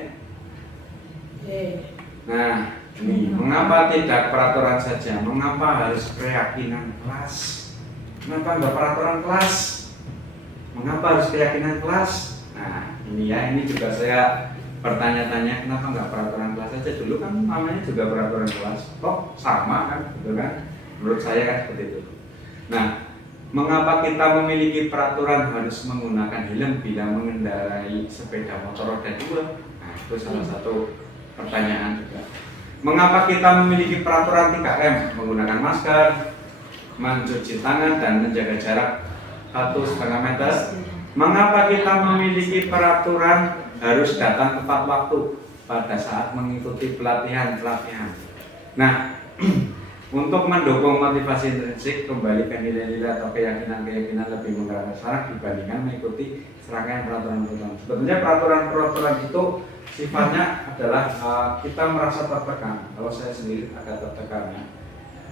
Nah, ini mengapa tidak peraturan saja? Mengapa harus keyakinan kelas? Kenapa enggak peraturan kelas? Mengapa harus keyakinan kelas? Nah, ini ya, ini juga saya bertanya-tanya, kenapa enggak peraturan kelas saja? Dulu kan namanya juga peraturan kelas, kok sama kan, gitu kan? Menurut saya kan seperti itu. Nah, mengapa kita memiliki peraturan harus menggunakan helm bila mengendarai sepeda motor roda 2? Nah, itu salah satu pertanyaan juga. Mengapa kita memiliki peraturan 3M? Menggunakan masker, mencuci tangan, dan menjaga jarak 1,5 meter. Mengapa kita memiliki peraturan harus datang tepat waktu? pada saat mengikuti pelatihan-pelatihan. Nah, untuk mendukung motivasi intrinsik kembali ke nilai-nilai atau keyakinan-keyakinan lebih menggerakkan seseorang dibandingkan mengikuti serangkaian peraturan-peraturan. Sebetulnya peraturan-peraturan itu sifatnya adalah kita merasa tertekan. Kalau saya sendiri agak tertekan ya.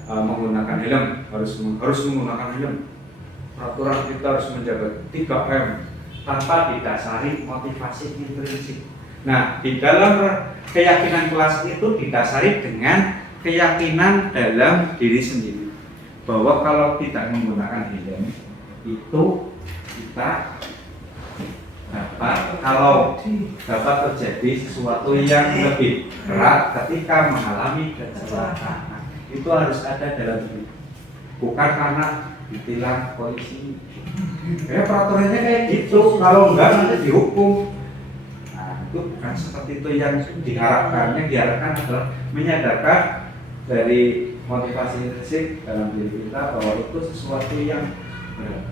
Menggunakan helm, harus menggunakan helm. Peraturan kita harus menjaga 3M tanpa didasari motivasi intrinsik. Nah, di dalam keyakinan kelas itu didasari dengan keyakinan dalam diri sendiri bahwa kalau tidak menggunakan helm itu kita dapat terjadi sesuatu yang lebih berat ketika mengalami kecelakaan. Itu harus ada dalam diri, bukan karena ditilang polisi. Peraturannya kayak gitu, kalau enggak nanti dihukum. Nah, itu bukan seperti itu yang diharapkan. Yang diharapkan adalah menyadarkan dari motivasi intrinsik dalam diri kita bahwa itu sesuatu yang berat,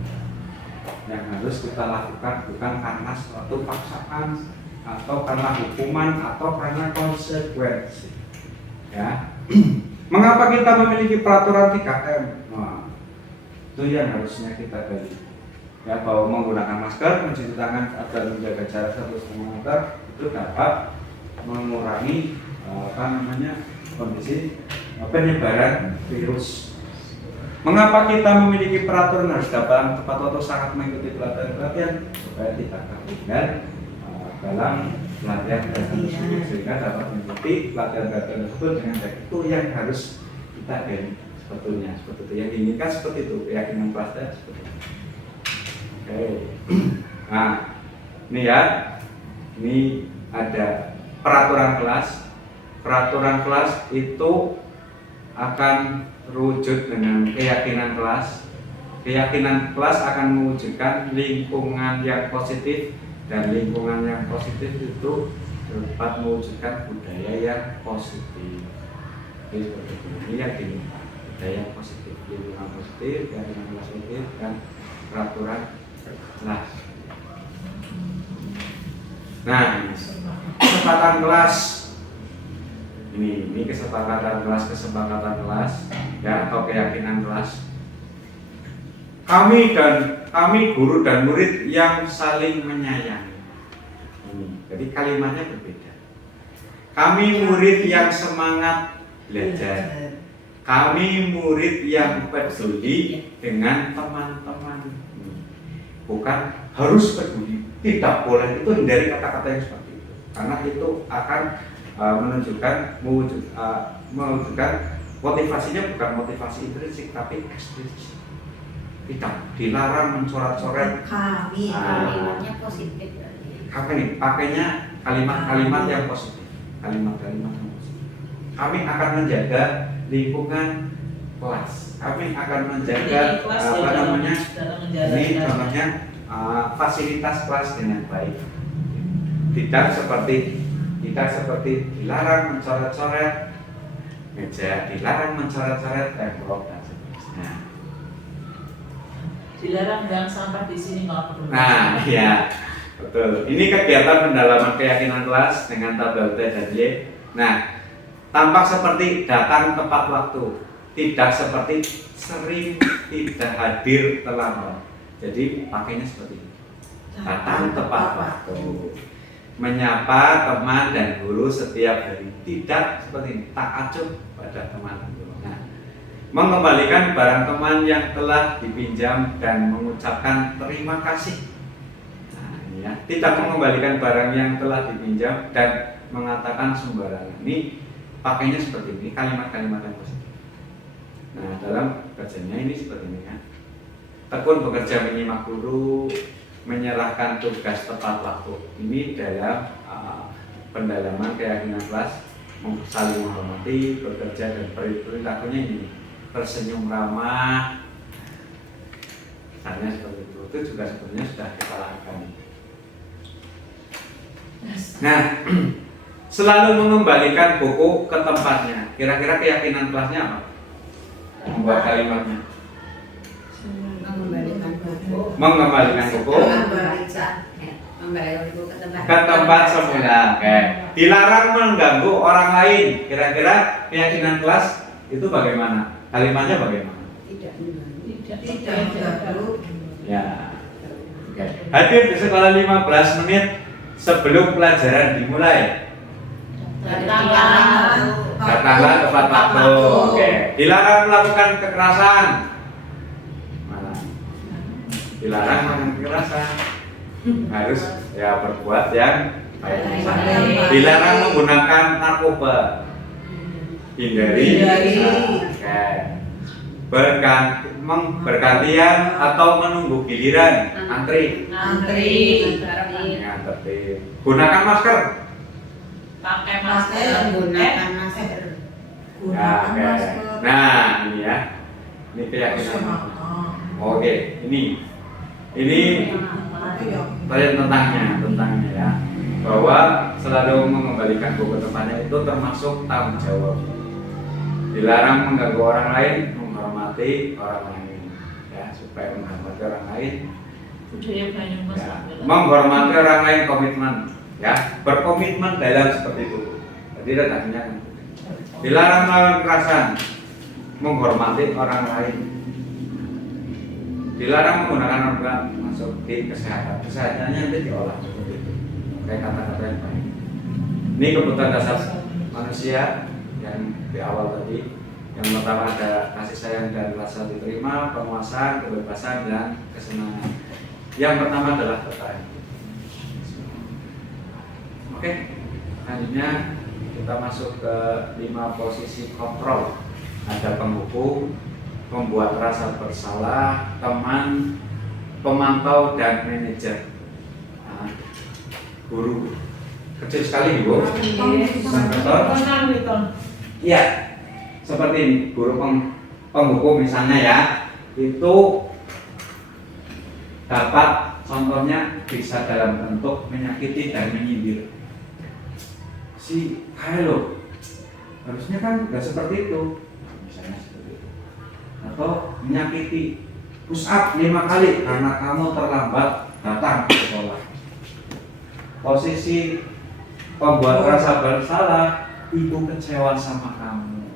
yang harus kita lakukan bukan karena suatu paksaan atau karena hukuman atau karena konsekuensi. Ya. Mengapa kita memiliki peraturan 3M? Nah, itu yang harusnya kita gali. Ya, bahwa menggunakan masker, mencuci tangan agar menjaga jarak 1,5 meter itu dapat mengurangi kondisi penyebaran virus. Mengapa kita memiliki peraturan harus dapat tepat waktu sangat mengikuti pelatihan supaya tidak tertinggal dalam pelatihan tersebut sehingga dapat mengikuti pelatihan tersebut dengan baik. Itu yang harus kita gali sebetulnya seperti itu yang diinginkan seperti itu keyakinan kelasnya seperti itu. Oke. Nah, ini ya, ini ada peraturan kelas. Peraturan kelas itu akan terwujud dengan keyakinan kelas. Keyakinan kelas akan mewujudkan lingkungan yang positif, dan lingkungan yang positif itu dapat mewujudkan budaya yang positif. Jadi seperti ini yang diminta, budaya yang positif, lingkungan positif, keyakinan kelas positif, dan peraturan kelas. Nah, kesepakatan kelas. Ini kesepakatan kelas ya, atau keyakinan kelas. Kami guru dan murid yang saling menyayangi. Jadi kalimatnya berbeda. Kami murid yang semangat belajar. Kami murid yang peduli dengan teman-teman. Bukan harus peduli, tidak boleh, itu hindari kata-kata yang seperti itu. Karena itu akan menunjukkan mewujudkan motivasinya bukan motivasi intrinsik tapi ekstrinsik. Tidak dilarang mencoret-coret. Kalimatnya positif. Apa nih? Pakainya kalimat-kalimat yang positif. Kalimat-kalimat yang positif. Kami akan menjaga lingkungan kelas. Kami akan menjaga ini contohnya fasilitas kelas dengan baik. Tidak seperti dilarang mencoret-coret meja, dilarang mencoret-coret tembok dan seterusnya. Dilarang buang sampah di sini nggak perlu. Nah, iya, betul. Ini kegiatan pendalaman keyakinan kelas dengan tabel T dan Y. Nah, tampak seperti datang tepat waktu, tidak seperti sering tidak hadir terlambat. Jadi pakainya seperti ini. Datang tepat waktu, menyapa teman dan guru setiap hari, tidak seperti ini, tak acuh pada teman dan guru. Nah, mengembalikan barang teman yang telah dipinjam dan mengucapkan terima kasih. Nah, ini ya, tidak mengembalikan barang yang telah dipinjam dan mengatakan sembarangan. Ini pakainya seperti ini, kalimat-kalimat yang positif. Nah, dalam kerjanya ini seperti ini ya. Tekun bekerja menyimak guru, menyerahkan tugas tepat waktu. Ini dalam pendalaman keyakinan kelas, saling menghormati, bekerja dan perilakunya ini tersenyum ramah. Misalnya seperti itu juga sebenarnya sudah kita lakukan. Nah, selalu mengembalikan buku ke tempatnya. Kira-kira keyakinan kelasnya apa? Membuat kalimatnya. Mengembalikan buku Mengembalikan buku ke tempat semula. Oke. dilarang mengganggu orang lain. Kira-kira keyakinan kelas itu bagaimana? Kalimatnya bagaimana? Tidak Tidak mengganggu. Ya. Oke. Hadir di sekolah 15 menit sebelum pelajaran dimulai. Datanglah tepat waktu. Oke. Dilarang melakukan kekerasan. Mana? Dilarang melakukan kekerasan. Harus ya berbuat yang baik. Dilarang menggunakan narkoba. Hindari. Oke. Bergantian atau menunggu giliran. Antri. Ya, tertib. Gunakan masker. Pakai Masker, Menggunakan masker. Gunakan oke. masker. Nah, ini ya. Ini keyakinan. Oke, ini tentangnya ya. Bahwa selalu mengembalikan buku tempatnya itu termasuk tanggung jawab. Dilarang mengganggu orang lain, menghormati orang lain. Ya, supaya menghormati orang lain. budaya Banyumas. Ya, menghormati orang lain, komitmen. Ya, berkomitmen dalam seperti itu. Jadi redaksinya kan. Dilarang melakukan kekerasan, menghormati orang lain. Dilarang menggunakan organ masuk di kesehatan. Kesehatannya nanti diolah seperti itu. Kayak kata-kata yang baik. Ini kebutuhan dasar manusia yang di awal tadi. Yang pertama ada kasih sayang dan rasa diterima, penguasaan, kebebasan dan kesenangan. Yang pertama adalah bertahan. Oke, selanjutnya kita masuk ke 5 posisi kontrol. Ada penghukum, membuat rasa bersalah, teman, pemantau, dan manajer. Nah, guru kecil sekali Bu. Iya, seperti ini. Guru penghukum misalnya ya, itu dapat contohnya bisa dalam bentuk menyakiti dan menyindir. Si halo, harusnya kan nggak seperti itu, misalnya seperti itu. Atau menyakiti, push up 5 kali karena kamu terlambat datang ke sekolah. Posisi pembuat rasa bersalah, ibu kecewa sama kamu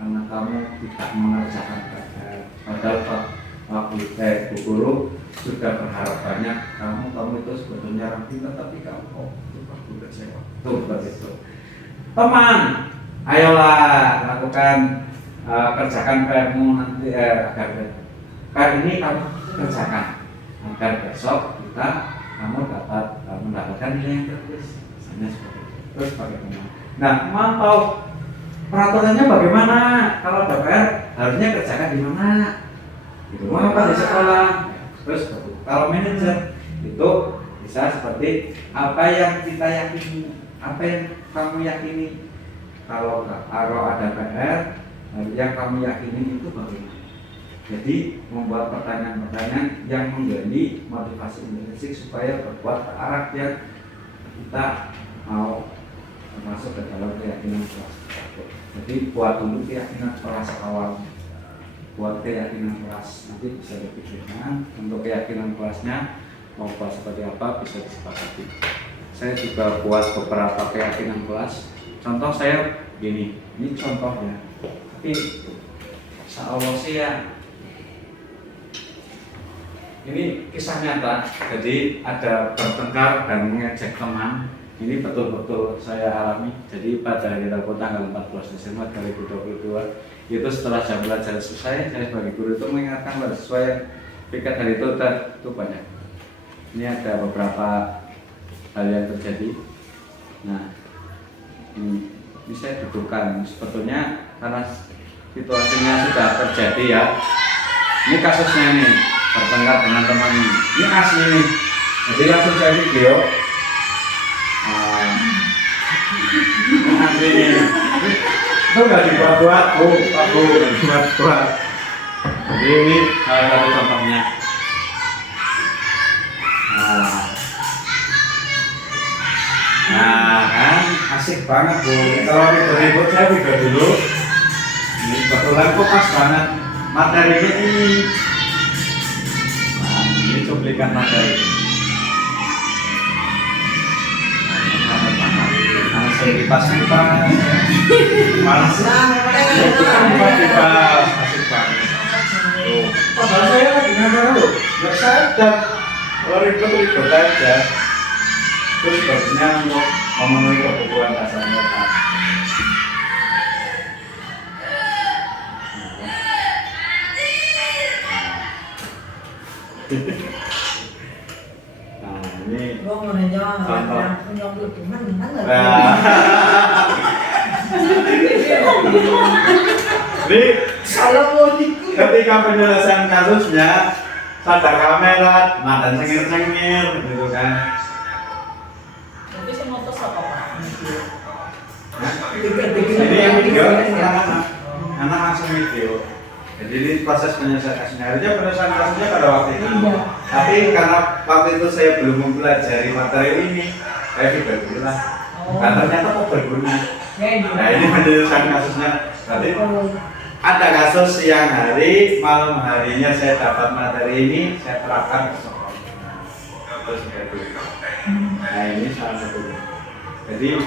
karena kamu tidak mengerjakan PR. Padahal Bu guru sudah berharap banyak kamu itu sebetulnya orang pintar tapi kamu kecewa. Tuh seperti itu. Teman, ayolah lakukan kerjakan PR-mu nanti agar ini kamu kerjakan agar besok kamu dapat mendapatkan nilai yang tertulis. Misalnya seperti itu. Terus bagaimana? Nah, mantau peraturannya bagaimana? Kalau ada PR harusnya kerjakan di mana? Di rumah apa di sekolah? Terus kalau manajer itu bisa seperti apa yang kita yakini, apa yang kamu yakini. Kalau ada PR yang kamu yakini itu bagaimana? Jadi membuat pertanyaan-pertanyaan yang menjadi motivasi intrinsik supaya berbuat ke arah yang kita mau masuk ke dalam keyakinan kelas. Jadi buat dulu keyakinan kelas awal, buat keyakinan kelas nanti bisa dipikirkan untuk keyakinan kelasnya mau kelas seperti apa bisa disepakati. Saya juga buat beberapa keyakinan kelas. Contoh saya gini, ini contohnya. Tapi seawal sih ya. Ini kisah nyata. Jadi ada bertengkar dan mengejek teman. Ini betul-betul saya alami. Jadi pada hari Rabu tanggal 14 Desember 2022 itu setelah jam belajar selesai, saya sebagai guru itu mengingatkan pada siswa yang piket hari itu banyak. Ini ada beberapa hal yang terjadi. Nah, ini saya dudukkan. Sebetulnya karena situasinya sudah terjadi ya. Ini kasusnya nih, bertengkar dengan teman ini. Ini asli nih. Jadi langsung saya video. Asli nih. Itu nggak dibuat-buat, aku dibuat-buat. Jadi ini salah satu contohnya. Nah kan asik banget Bu. Kalau ribut-ribut saya video dulu. Ini kebetulan kok pas banget materinya ini. Nah ini cuplikan materi. Nah langsung kipas-kipas. Malas. Nah, Asik banget. Tuh. Padahal saya lagi ngambil loh. Nggak sadar. Kalau ribet-ribet aja. Terus bagusnya untuk memenuhi kebutuhan dasar mereka. Nah, ini gua mau nanya orang punya hubungan enggak? Ini Kalau mau dikut ketika penyelesaian kasusnya sadar kamera, mata cengir-cengir gitu kan. Tapi saya mau tos apa Pak? Ini yang video anak langsung video. Jadi ini proses penyelesaian kasusnya. Harusnya penyelesaian kasusnya pada waktu itu. Tapi karena waktu itu saya belum mempelajari materi ini, saya tiba-tiba dan ternyata kok berguna. Nah ini penyelesaian kasusnya. Berarti ada kasus siang hari, malam harinya saya dapat materi ini, saya terapkan ke sekolah. Terus seperti itu. Nah ini salah satunya. Jadi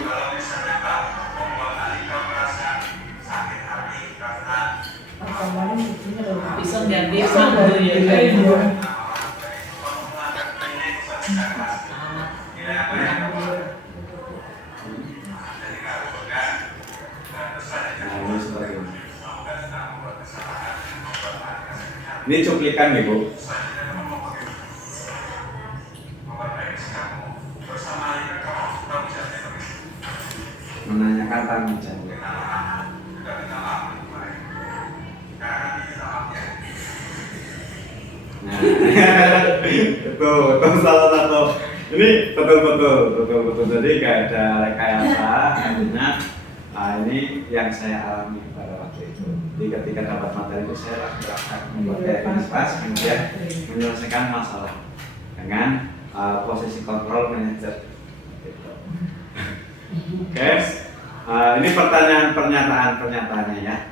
Bisa ganti sambal ya kayak nah, ini seperti ini. Ini cuplikan nih Bu. Menanyakan tanggung jawab. Nah, betul salah satu. Ini betul. Jadi gak ada rekayasa, artinya ini yang saya alami pada waktu itu. Jadi ketika dapat materi itu saya lakukan membuat rutinitas, kemudian menyelesaikan masalah dengan posisi kontrol manajer. Gitu. Oke, ini pernyataannya ya.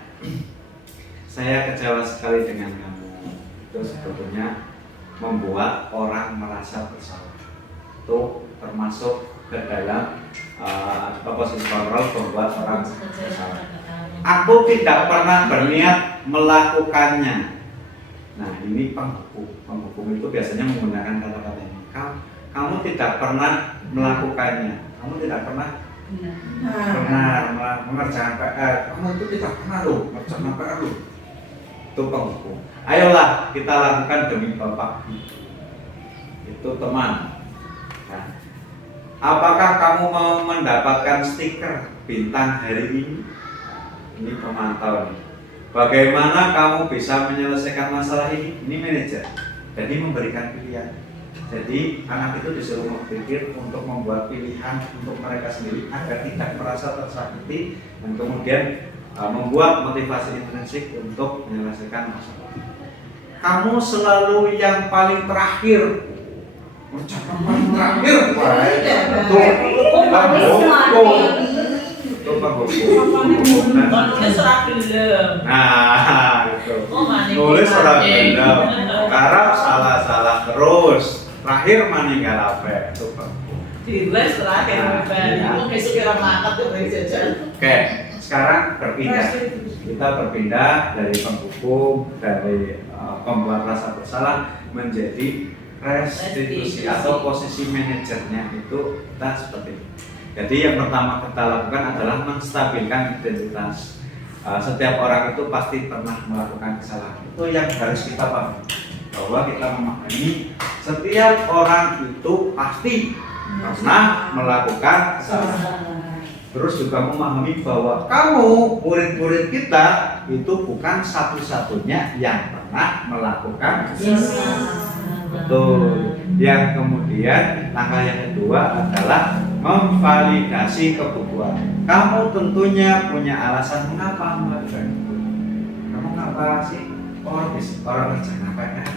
Saya kecewa sekali dengan kamu. Itu sebetulnya membuat orang merasa bersalah. Itu termasuk ke dalam posisi kontrol membuat orang bersalah. Aku tidak pernah berniat melakukannya. Nah ini penghukum itu biasanya menggunakan kata-kata ini. Kamu tidak pernah melakukannya. Kamu tidak pernah mengerjakan PR. Kamu itu tidak pernah loh mengerjakan PR loh. Itu penghukum. Ayolah kita lakukan demi Bapak. Itu teman. Nah, apakah kamu mau mendapatkan stiker bintang hari ini? Ini pemantau nih. Bagaimana kamu bisa menyelesaikan masalah ini? Ini manajer. Jadi memberikan pilihan. Jadi anak itu disuruh berpikir untuk membuat pilihan untuk mereka sendiri agar tidak merasa tersakiti dan kemudian membuat motivasi intrinsik untuk menyelesaikan masalah. Kamu selalu yang paling terakhir. Ucapan paling terakhir. Itu penghukum. Nulis surat gelem. Nah, itu. Nulis surat gelem. Karena salah terus. Terakhir meninggal apa? Itu penghukum. Tulis surat gelem. Mau besok kira makan tuh beli jajan. Oke, sekarang berpindah. Kita berpindah dari penghukum, dari pembuat rasa bersalah menjadi restitusi atau posisi manajernya itu kita seperti ini. Jadi yang pertama kita lakukan adalah menstabilkan identitas. Setiap orang itu pasti pernah melakukan kesalahan. Itu yang harus kita pahami. Bahwa kita memahami setiap orang itu pasti pernah melakukan kesalahan. Terus juga memahami bahwa kamu, murid-murid kita itu bukan satu-satunya yang pernah melakukan kesalahan. Betul. Yang kemudian langkah yang kedua adalah memvalidasi kebutuhan. Kamu tentunya punya alasan mengapa melakukan itu. Kamu ngapa sih? Orang kerja ngapain?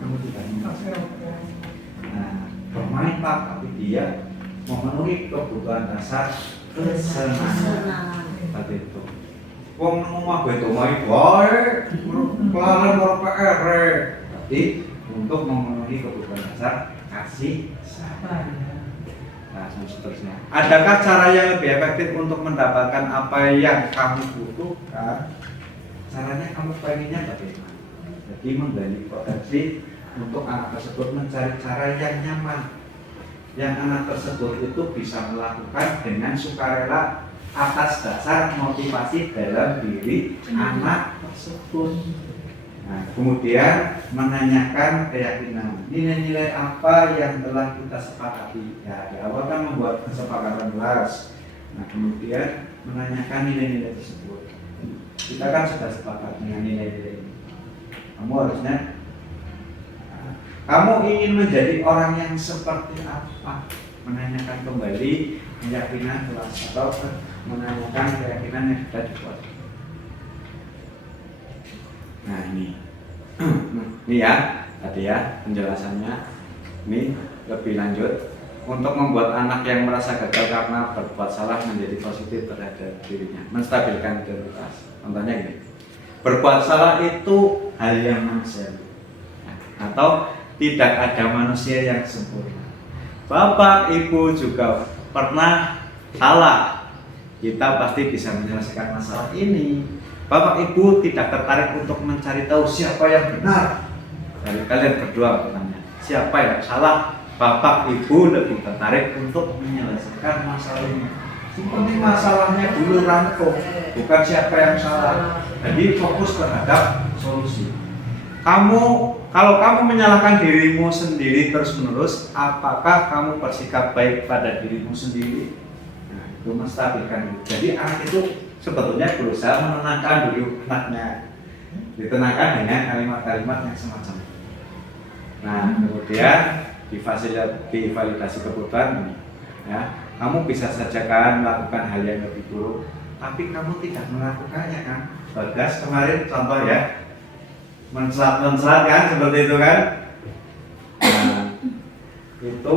Kamu tidak mengapa. Nah, bermain Pak, tapi dia memenuhi kebutuhan dasar kesenangan. Seperti itu. Wong rumah gue itu main wae, kelaran orang PR. Tapi untuk memenuhi kebutuhan dasar kasih sayang. Nah, dan seterusnya. Adakah cara yang lebih efektif untuk mendapatkan apa yang kamu butuhkan? Caranya kamu pengennya bagaimana? Jadi menggali potensi untuk anak tersebut mencari cara yang nyaman, yang anak tersebut itu bisa melakukan dengan sukarela atas dasar motivasi dalam diri anak tersebut. Nah, kemudian menanyakan keyakinan, nilai-nilai apa yang telah kita sepakati. Ya, di awal kan membuat kesepakatan kelas. Nah, kemudian menanyakan nilai-nilai tersebut. Kita kan sudah sepakat dengan nilai-nilai ini. Kamu harusnya, kamu ingin menjadi orang yang seperti apa? Menanyakan kembali keyakinan kelas atau menanyakan keyakinan yang sudah dibuat. Nah ini ya tadi ya penjelasannya. Ini lebih lanjut untuk membuat anak yang merasa gagal karena berbuat salah menjadi positif terhadap dirinya, menstabilkan identitas. Contohnya gini, berbuat salah itu hal yang manusiawi, atau tidak ada manusia yang sempurna. Bapak Ibu juga pernah salah, kita pasti bisa menyelesaikan masalah ini. Bapak Ibu tidak tertarik untuk mencari tahu siapa yang benar. Dari kalian berdua bertanya, siapa yang salah? Bapak Ibu lebih tertarik untuk menyelesaikan masalah ini. Seperti masalahnya dulu rangkum, bukan siapa yang salah. Jadi fokus terhadap solusi. Kalau kamu menyalahkan dirimu sendiri terus-menerus, apakah kamu bersikap baik pada dirimu sendiri? Nah, itu menstabilkan. Jadi anak itu sebetulnya berusaha menenangkan dulu anaknya, ditenangkan dengan kalimat-kalimat yang semacam itu. Nah, kemudian divalidasi kebutuhan ini, ya, kamu bisa saja kan melakukan hal yang lebih buruk, tapi kamu tidak melakukannya kan? Bagas kemarin contoh ya, mensat kan seperti itu kan? Nah, itu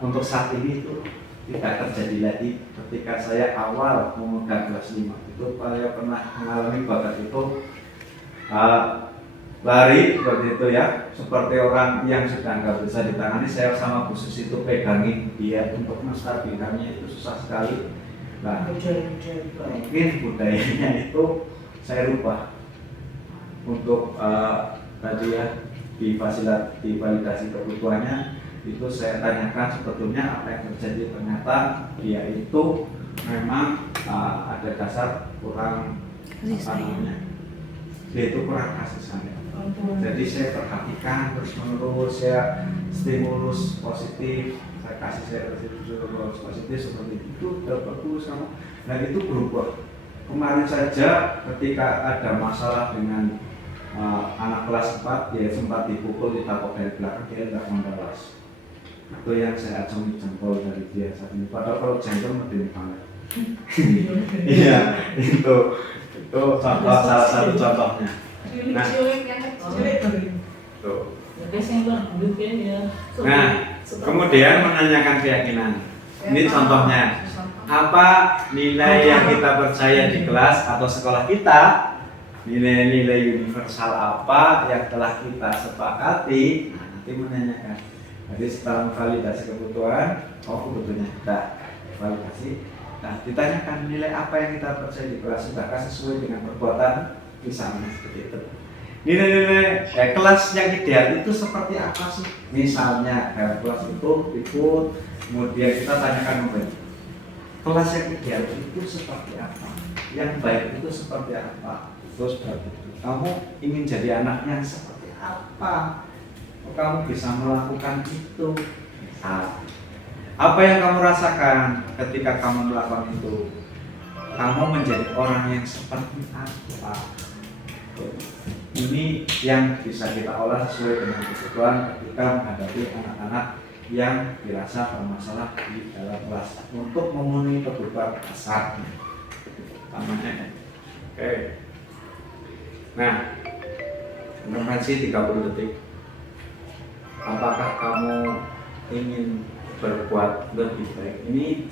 untuk saat ini itu tidak terjadi lagi. Ketika saya awal memegang kelas 5 itu saya pernah mengalami bakat itu lari seperti itu ya, seperti orang yang sedang nggak bisa ditangani. Saya sama Bu Susi itu pegangin dia untuk menstabilkannya, itu susah sekali. Nah, mungkin budayanya itu saya rubah untuk tadi ya, divalidasi kebutuhannya. Itu saya tanyakan sebetulnya apa yang terjadi. Ternyata dia itu memang ada dasar kurang dia itu kurang kasih sayang. Jadi saya perhatikan terus menerus, saya stimulus positif, saya kasih saya stimulus positif seperti itu, udah bagus kamu. Nah itu berubah. Kemarin saja ketika ada masalah dengan anak kelas 4, dia sempat dipukul, ditapok dari belakang, dia tidak membalas. Itu yang saya acungi jempol dari dia saat ini. Padahal kalau jengkel medeni banget. Iya, itu contoh, salah satu contohnya. Nah, tuh. Nah, kemudian menanyakan keyakinan. Ini contohnya. Apa nilai yang kita percaya di kelas atau sekolah kita? Nilai-nilai universal apa yang telah kita sepakati? Nah, nanti menanyakan. Jadi setelah validasi kebutuhan, kebutuhannya kita validasi. Nah, ditanyakan nilai apa yang kita percaya di kelas, sudahkah sesuai dengan perbuatan, misalnya seperti itu. Nilai-nilai kelas yang ideal itu seperti apa sih? Misalnya dalam kelas itu ikut, kemudian kita tanyakan kembali, kelas yang ideal itu seperti apa? Yang baik itu seperti apa? Itu seperti itu. Kamu ingin jadi anak yang seperti apa? Kamu bisa melakukan itu. Apa yang kamu rasakan ketika kamu melakukan itu? Kamu menjadi orang yang seperti apa? Ini yang bisa kita olah sesuai dengan kebutuhan ketika menghadapi anak-anak yang dirasa bermasalah di dalam kelas untuk memenuhi kebutuhan dasar. Namanya. Oke. Nah, intervensi 30 detik. Apakah kamu ingin berbuat lebih baik? Ini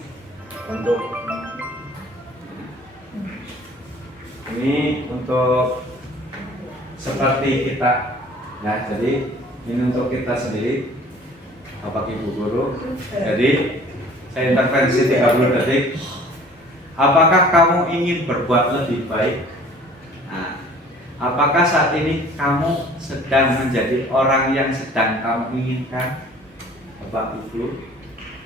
untuk seperti kita, ya. Jadi ini untuk kita sendiri. Bapak Ibu guru. Jadi saya intervensi 30 detik. Apakah kamu ingin berbuat lebih baik? Nah, apakah saat ini kamu sedang menjadi orang yang sedang kamu inginkan? Bapak Ibu,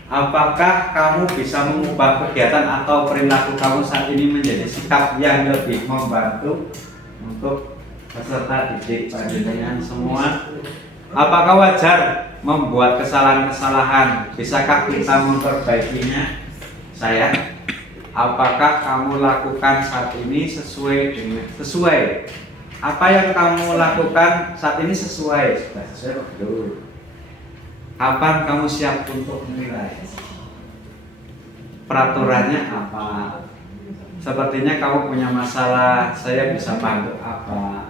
apakah kamu bisa mengubah kegiatan atau perilaku kamu saat ini menjadi sikap yang lebih membantu untuk peserta didik pada jenengan semua? Apakah wajar membuat kesalahan-kesalahan? Bisakah kita memperbaikinya? Sayang, apakah kamu lakukan saat ini sesuai apa yang kamu lakukan saat ini sesuai? Sudah sesuai dulu. Kapan kamu siap untuk menilai? Peraturannya apa? Sepertinya kamu punya masalah, saya bisa bantu apa?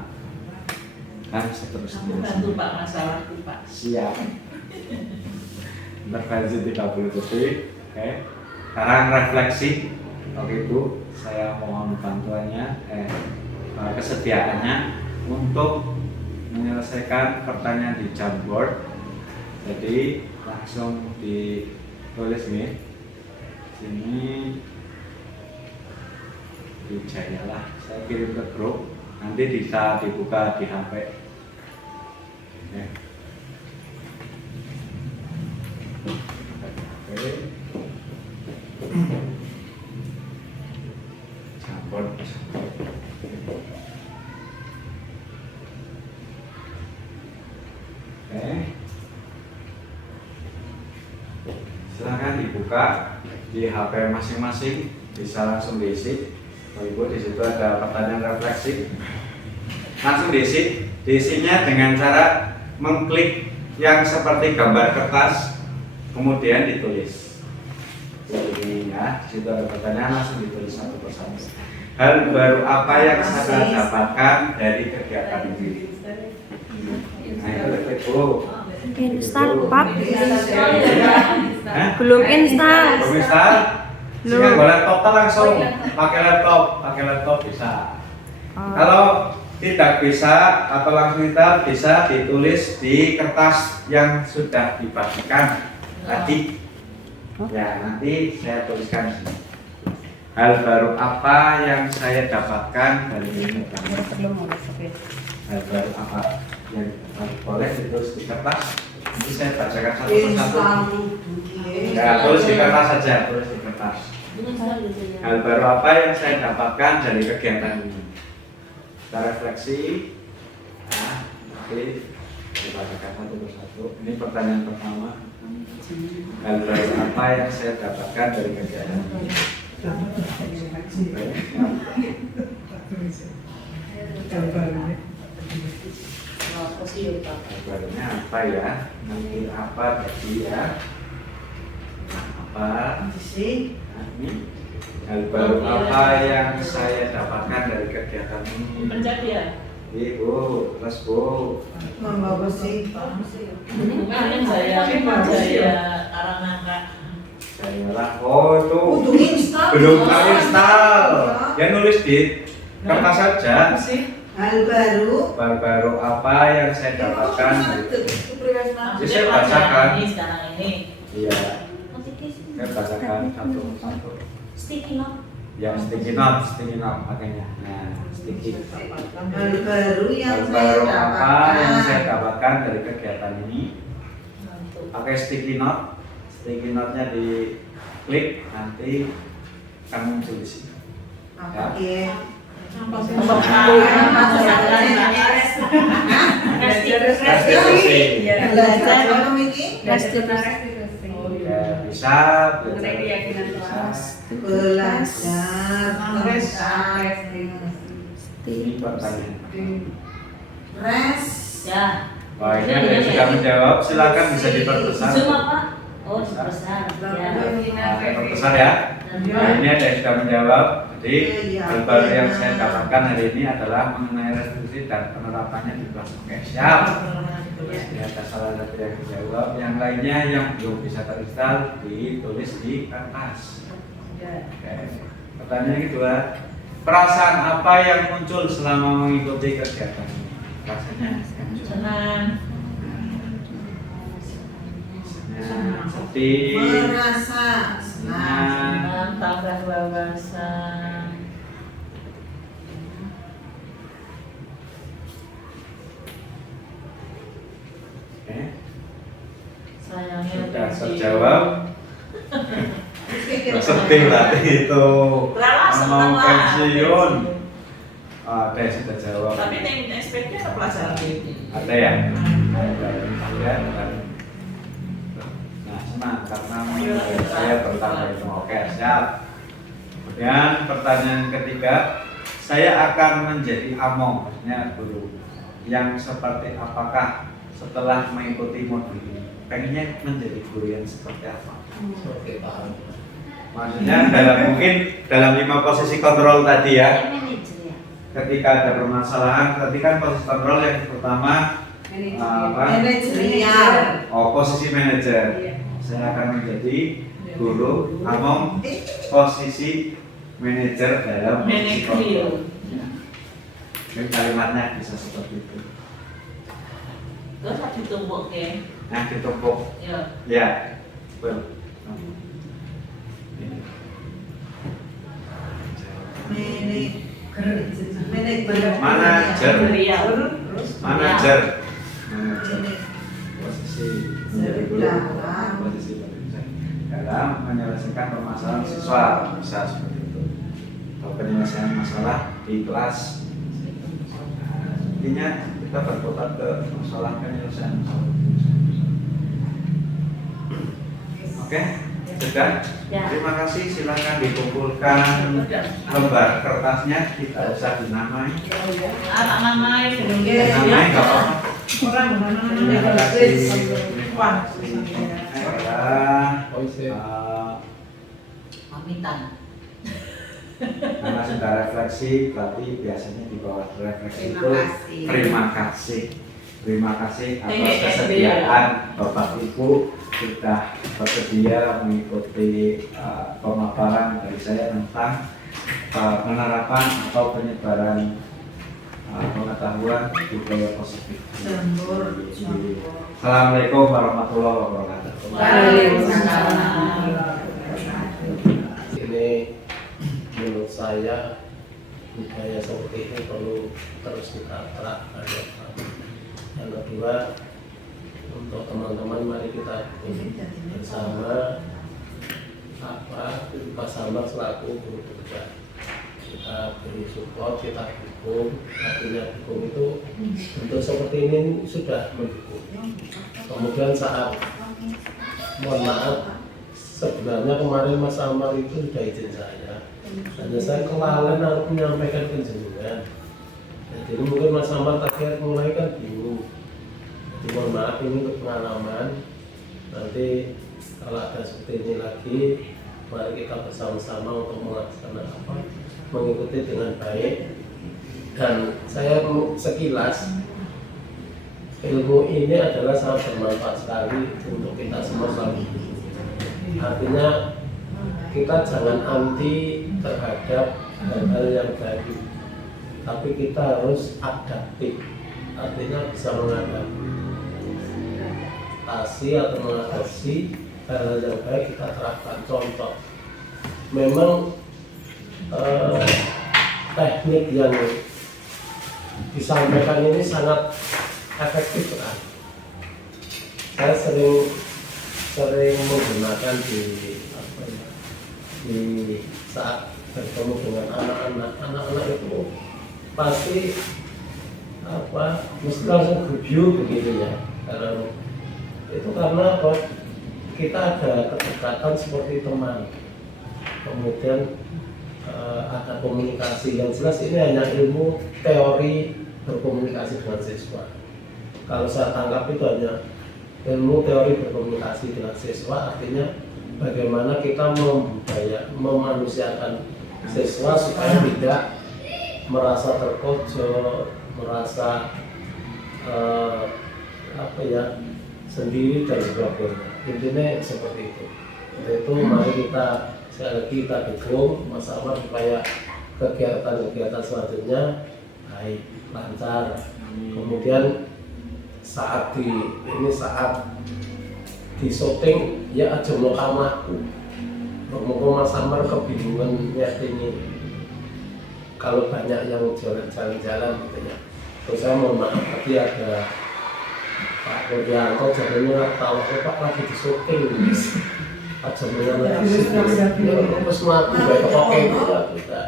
Dan seterusnya. Bantu Pak masalahku Pak. Siap. Intervensi 30 detik. Oke. Sekarang refleksi. Oke Bu, saya mohon bantuannya, kesediaannya untuk menyelesaikan pertanyaan di Jamboard. Jadi langsung ditulis nih. Sini dijayalah. Saya kirim ke grup. Nanti bisa dibuka di HP. Oke. Jamboard. Oke. Silahkan dibuka di HP masing-masing, bisa langsung diisi. Ibu di situ ada pertanyaan refleksi, langsung diisi. Diisinya dengan cara mengklik yang seperti gambar kertas, kemudian ditulis. Jadi ya, di situ ada pertanyaan, langsung ditulis satu persatu. Hal baru apa yang saya dapatkan dari kegiatan ini? Nah itu Ibu. Install, Pak. Hah? Belum install. Belum install? Sehingga bawa laptop langsung pakai laptop bisa. Kalau tidak bisa atau langsung install, bisa ditulis di kertas yang sudah dibagikan tadi. Ya nanti saya tuliskan. Hal baru apa yang saya dapatkan dari ini? Hal baru apa yang boleh ditulis di kertas? Nanti saya bacakan satu persatu. Ya tulis di kertas saja, tulis di kertas. Hal baru apa yang saya dapatkan dari kegiatan ini? Kita refleksi. Nah, nanti dibacakan satu persatu. Ini pertanyaan pertama. Hal baru apa yang saya dapatkan dari kegiatan ini? Barunya apa ya? Nanti apa tadi ya? Apa? Ini hal baru apa yang saya dapatkan dari kegiatan ini? Pencet ya. Ibu, terus Bu. Mama besi. Bukan saya Karangangka. Saya lah, oh itu Untuk install. belum terinstall. Ya nulis di kertas saja. Hal baru. Baru apa yang saya dapatkan? Jadi saya bacakan. Ini sekarang ini. Iya, saya bacakan satu-satu. Sticky note. Ya sticky note pakainya. Nah, sticky. Hal baru yang Hal saya baru apa yang saya dapatkan. dapatkan dari kegiatan ini? Pakai sticky note. Sticky note-nya di klik, nanti akan muncul di sini. Apa ya? Restitusi. Belajar belum ini? Ya, bisa Belajar. Ini pertanyaan. Res. Ya. Wah, ini ada yang sudah menjawab, silakan bisa diperbesar. Zoom apa? Oh, diperbesar. Ya. Diperbesar ya. Nah, ini ada yang sudah menjawab. Jadi hal baru yang saya dapatkan hari ini adalah mengenai restitusi dan penerapannya di kelas. Oke, siap. Ini ada salah satu yang dijawab. Yang lainnya yang belum bisa terinstall ditulis di kertas. Oke. Pertanyaan kedua, perasaan apa yang muncul selama mengikuti kegiatan ini? Rasanya Senang. mengerti, merasa senang, tambah wawasan. Oke, Sayangnya sudah pensiun. terjawab. Sedih berarti itu Lah, seneng mau lah. pensiun. Ada yang sudah jawab. Tapi yang SPP ada pelajaran ini. Ada ya? Ada. Nah, senang karena saya bertambah itu. Oke, siap. Kemudian pertanyaan ketiga, saya akan menjadi among, maksudnya guru yang seperti apakah setelah mengikuti modul ini? Pengennya menjadi guru yang seperti apa? Oke, paham. Maksudnya mungkin dalam 5 posisi kontrol tadi ya. Ketika ada permasalahan, tadi kan posisi kontrol yang pertama manajerial. posisi manajer. Saya akan menjadi guru among posisi manajer dalam posisi kontrol. Mungkin kalimatnya bisa seperti itu. Terus harus ditumbuk ya. Nah, ditumpuk. Ya. Ya, betul. Ini. Manajer. Manajer. Posisi menjadi guru, posisi manajer dalam menyelesaikan permasalahan siswa, bisa seperti itu. Atau penyelesaian masalah di kelas. Intinya kita berkutat ke masalah penyelesaian masalah. Oke, sudah. Ya. Terima kasih. Silakan dikumpulkan lembar kertasnya. Tidak usah dinamai. Anak namanya Dinamai nggak apa-apa. Terima kasih. Wah, Adalah pamitan. karena sudah refleksi, berarti biasanya di bawah refleksi Terima itu kasih. terima kasih. Terima kasih atas Thank you, kesediaan Bapak Ibu sudah bersedia mengikuti pemaparan dari saya tentang penerapan atau penyebaran pengetahuan budaya positif. Assalamualaikum warahmatullahi wabarakatuh. Waalaikumsalam. Ini menurut saya budaya seperti ini perlu terus kita terapkan. Yang kedua, untuk teman-teman mari kita bersama Pak Samar selaku guru kerja, kita beri support, kita dukung. Artinya dukung itu untuk seperti ini sudah mendukung. Kemudian saat mohon maaf, sebenarnya kemarin Mas Amar itu sudah izin saya, hanya saya kelalen harus menyampaikan ke jenengan. Jadi mungkin Mas Amar tadi mulai kan bingung. Jadi mohon maaf, ini untuk pengalaman. Nanti kalau ada seperti ini lagi, mari kita bersama-sama untuk melaksanakan mengikuti dengan baik. Dan saya sekilas ilmu ini adalah sangat bermanfaat sekali untuk kita semua selalu. Artinya kita jangan anti terhadap hal-hal yang baru, tapi kita harus adaptif, artinya bisa mengadaptasi atau mengadopsi hal-hal yang baik kita terapkan. Contoh, memang teknik yang disampaikan ini sangat efektif sekali. Saya sering menggunakan di saat bertemu dengan anak-anak itu pasti mesti langsung review begitu ya. Karena apa? Kita ada kedekatan seperti teman. Kemudian ada komunikasi yang jelas, ini hanya ilmu teori berkomunikasi dengan siswa. Kalau saya tangkap itu hanya ilmu teori berkomunikasi dengan siswa, artinya bagaimana kita memanusiakan siswa supaya tidak merasa terpojok, merasa sendiri dan sebagainya. Intinya seperti itu. Untuk itu mari kita sekali lagi kita dukung Mas Amar supaya kegiatan-kegiatan selanjutnya baik, lancar. Kemudian saat di syuting ya aja mau kamaku. Ngomong Mas Amar kebingungan ini. Kalau banyak yang jalan-jalan gitu ya. Terus saya mohon maaf tadi ada Pak Kurnianto jadinya tahu Pak lagi di syuting. Aja mengenai terus mati baik kepoke juga kita.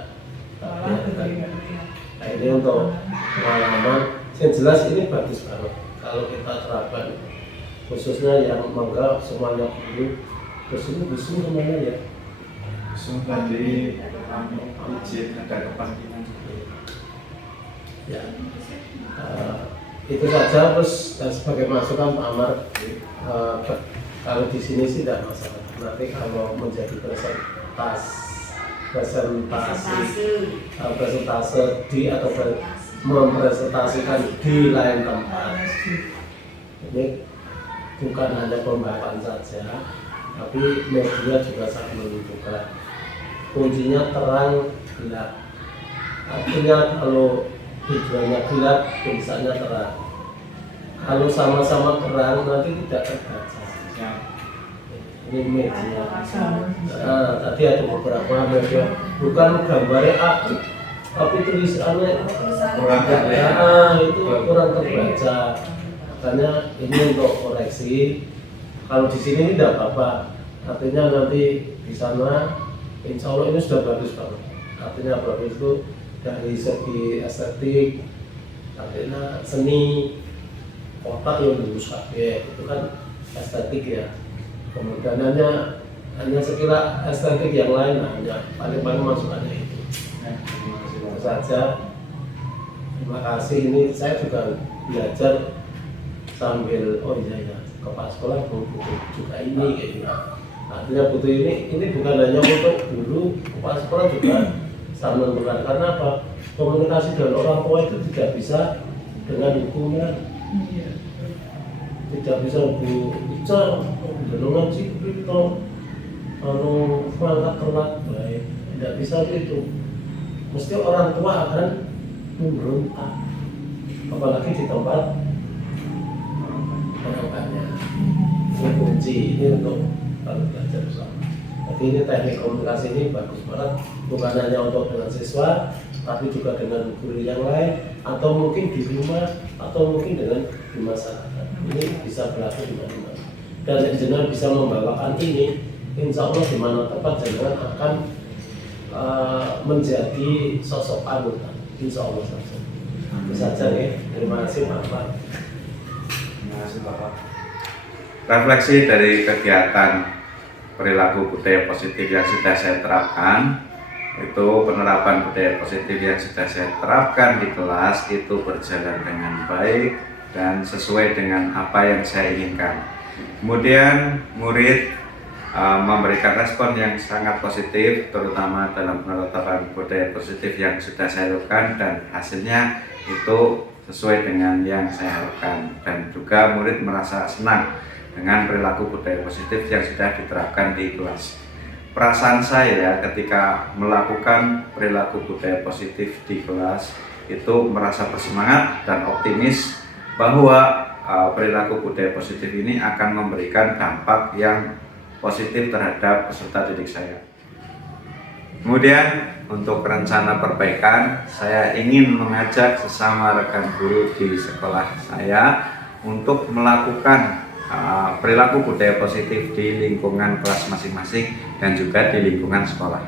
Nah, ini untuk pengalaman. Yang jelas ini bagus banget kalau kita terapkan, khususnya yang mangga semuanya dulu. Terus ini busung kemana ya? Busung tadi izin ada kepentingan. Ya, itu saja. Terus sebagai masukan Pak Amar, kalau di sini sih tidak masalah. Nanti kalau menjadi presentase di atau mempresentasikan di lain tempat, ini bukan hanya pembahasan saja, tapi media juga sangat menentukan. Kuncinya terang gelap. Artinya kalau tujuannya gelap, tulisannya terang. Kalau sama-sama terang nanti tidak terbaca. Ini media. Tadi ada beberapa media bukan gambarnya apik, tapi tulisannya kurang itu kurang terbaca. Makanya ini untuk koreksi. Kalau di sini tidak apa-apa. Artinya nanti di sana, insya Allah ini sudah bagus banget. Artinya bagus itu dari segi estetik, artinya seni, otak yang lurus kabeh itu kan estetik ya. Kemudian hanya sekira estetik yang lain hanya paling masukannya itu. Itu saja. Terima kasih. Ini saya juga belajar sambil kepala sekolah butuh juga ini kayak gitu. Artinya butuh ini bukan hanya untuk guru, kepala sekolah juga sama menentukan. Karena apa? Komunikasi dengan orang tua itu tidak bisa dengan hukuman. Tidak bisa bicara dengan si itu mangkat telat baik, tidak bisa itu. Mesti orang tua akan memberontak, apalagi di tempat orang banyak. Ini kunci ini untuk kalau belajar bersama. Jadi ini teknik komunikasi ini bagus banget, bukan hanya untuk dengan siswa, tapi juga dengan guru yang lain, atau mungkin di rumah, atau mungkin dengan di masyarakat. Ini bisa berlaku di mana-mana. Dan jenengan bisa membawakan ini, insya Allah di mana tempat jenengan akan menjadi sosok panutan, insya Allah saja. Itu saja ya. Terima kasih Pak. Terima kasih Bapak. Refleksi dari kegiatan perilaku budaya positif yang sudah saya terapkan, itu penerapan budaya positif yang sudah saya terapkan di kelas itu berjalan dengan baik dan sesuai dengan apa yang saya inginkan. Kemudian murid memberikan respon yang sangat positif, terutama dalam penerapan budaya positif yang sudah saya lakukan, dan hasilnya itu sesuai dengan yang saya harapkan. Dan juga murid merasa senang dengan perilaku budaya positif yang sudah diterapkan di kelas. Perasaan saya ketika melakukan perilaku budaya positif di kelas itu merasa bersemangat dan optimis bahwa perilaku budaya positif ini akan memberikan dampak yang positif terhadap peserta didik saya. Kemudian untuk rencana perbaikan, saya ingin mengajak sesama rekan guru di sekolah saya untuk melakukan perilaku budaya positif di lingkungan kelas masing-masing dan juga di lingkungan sekolah.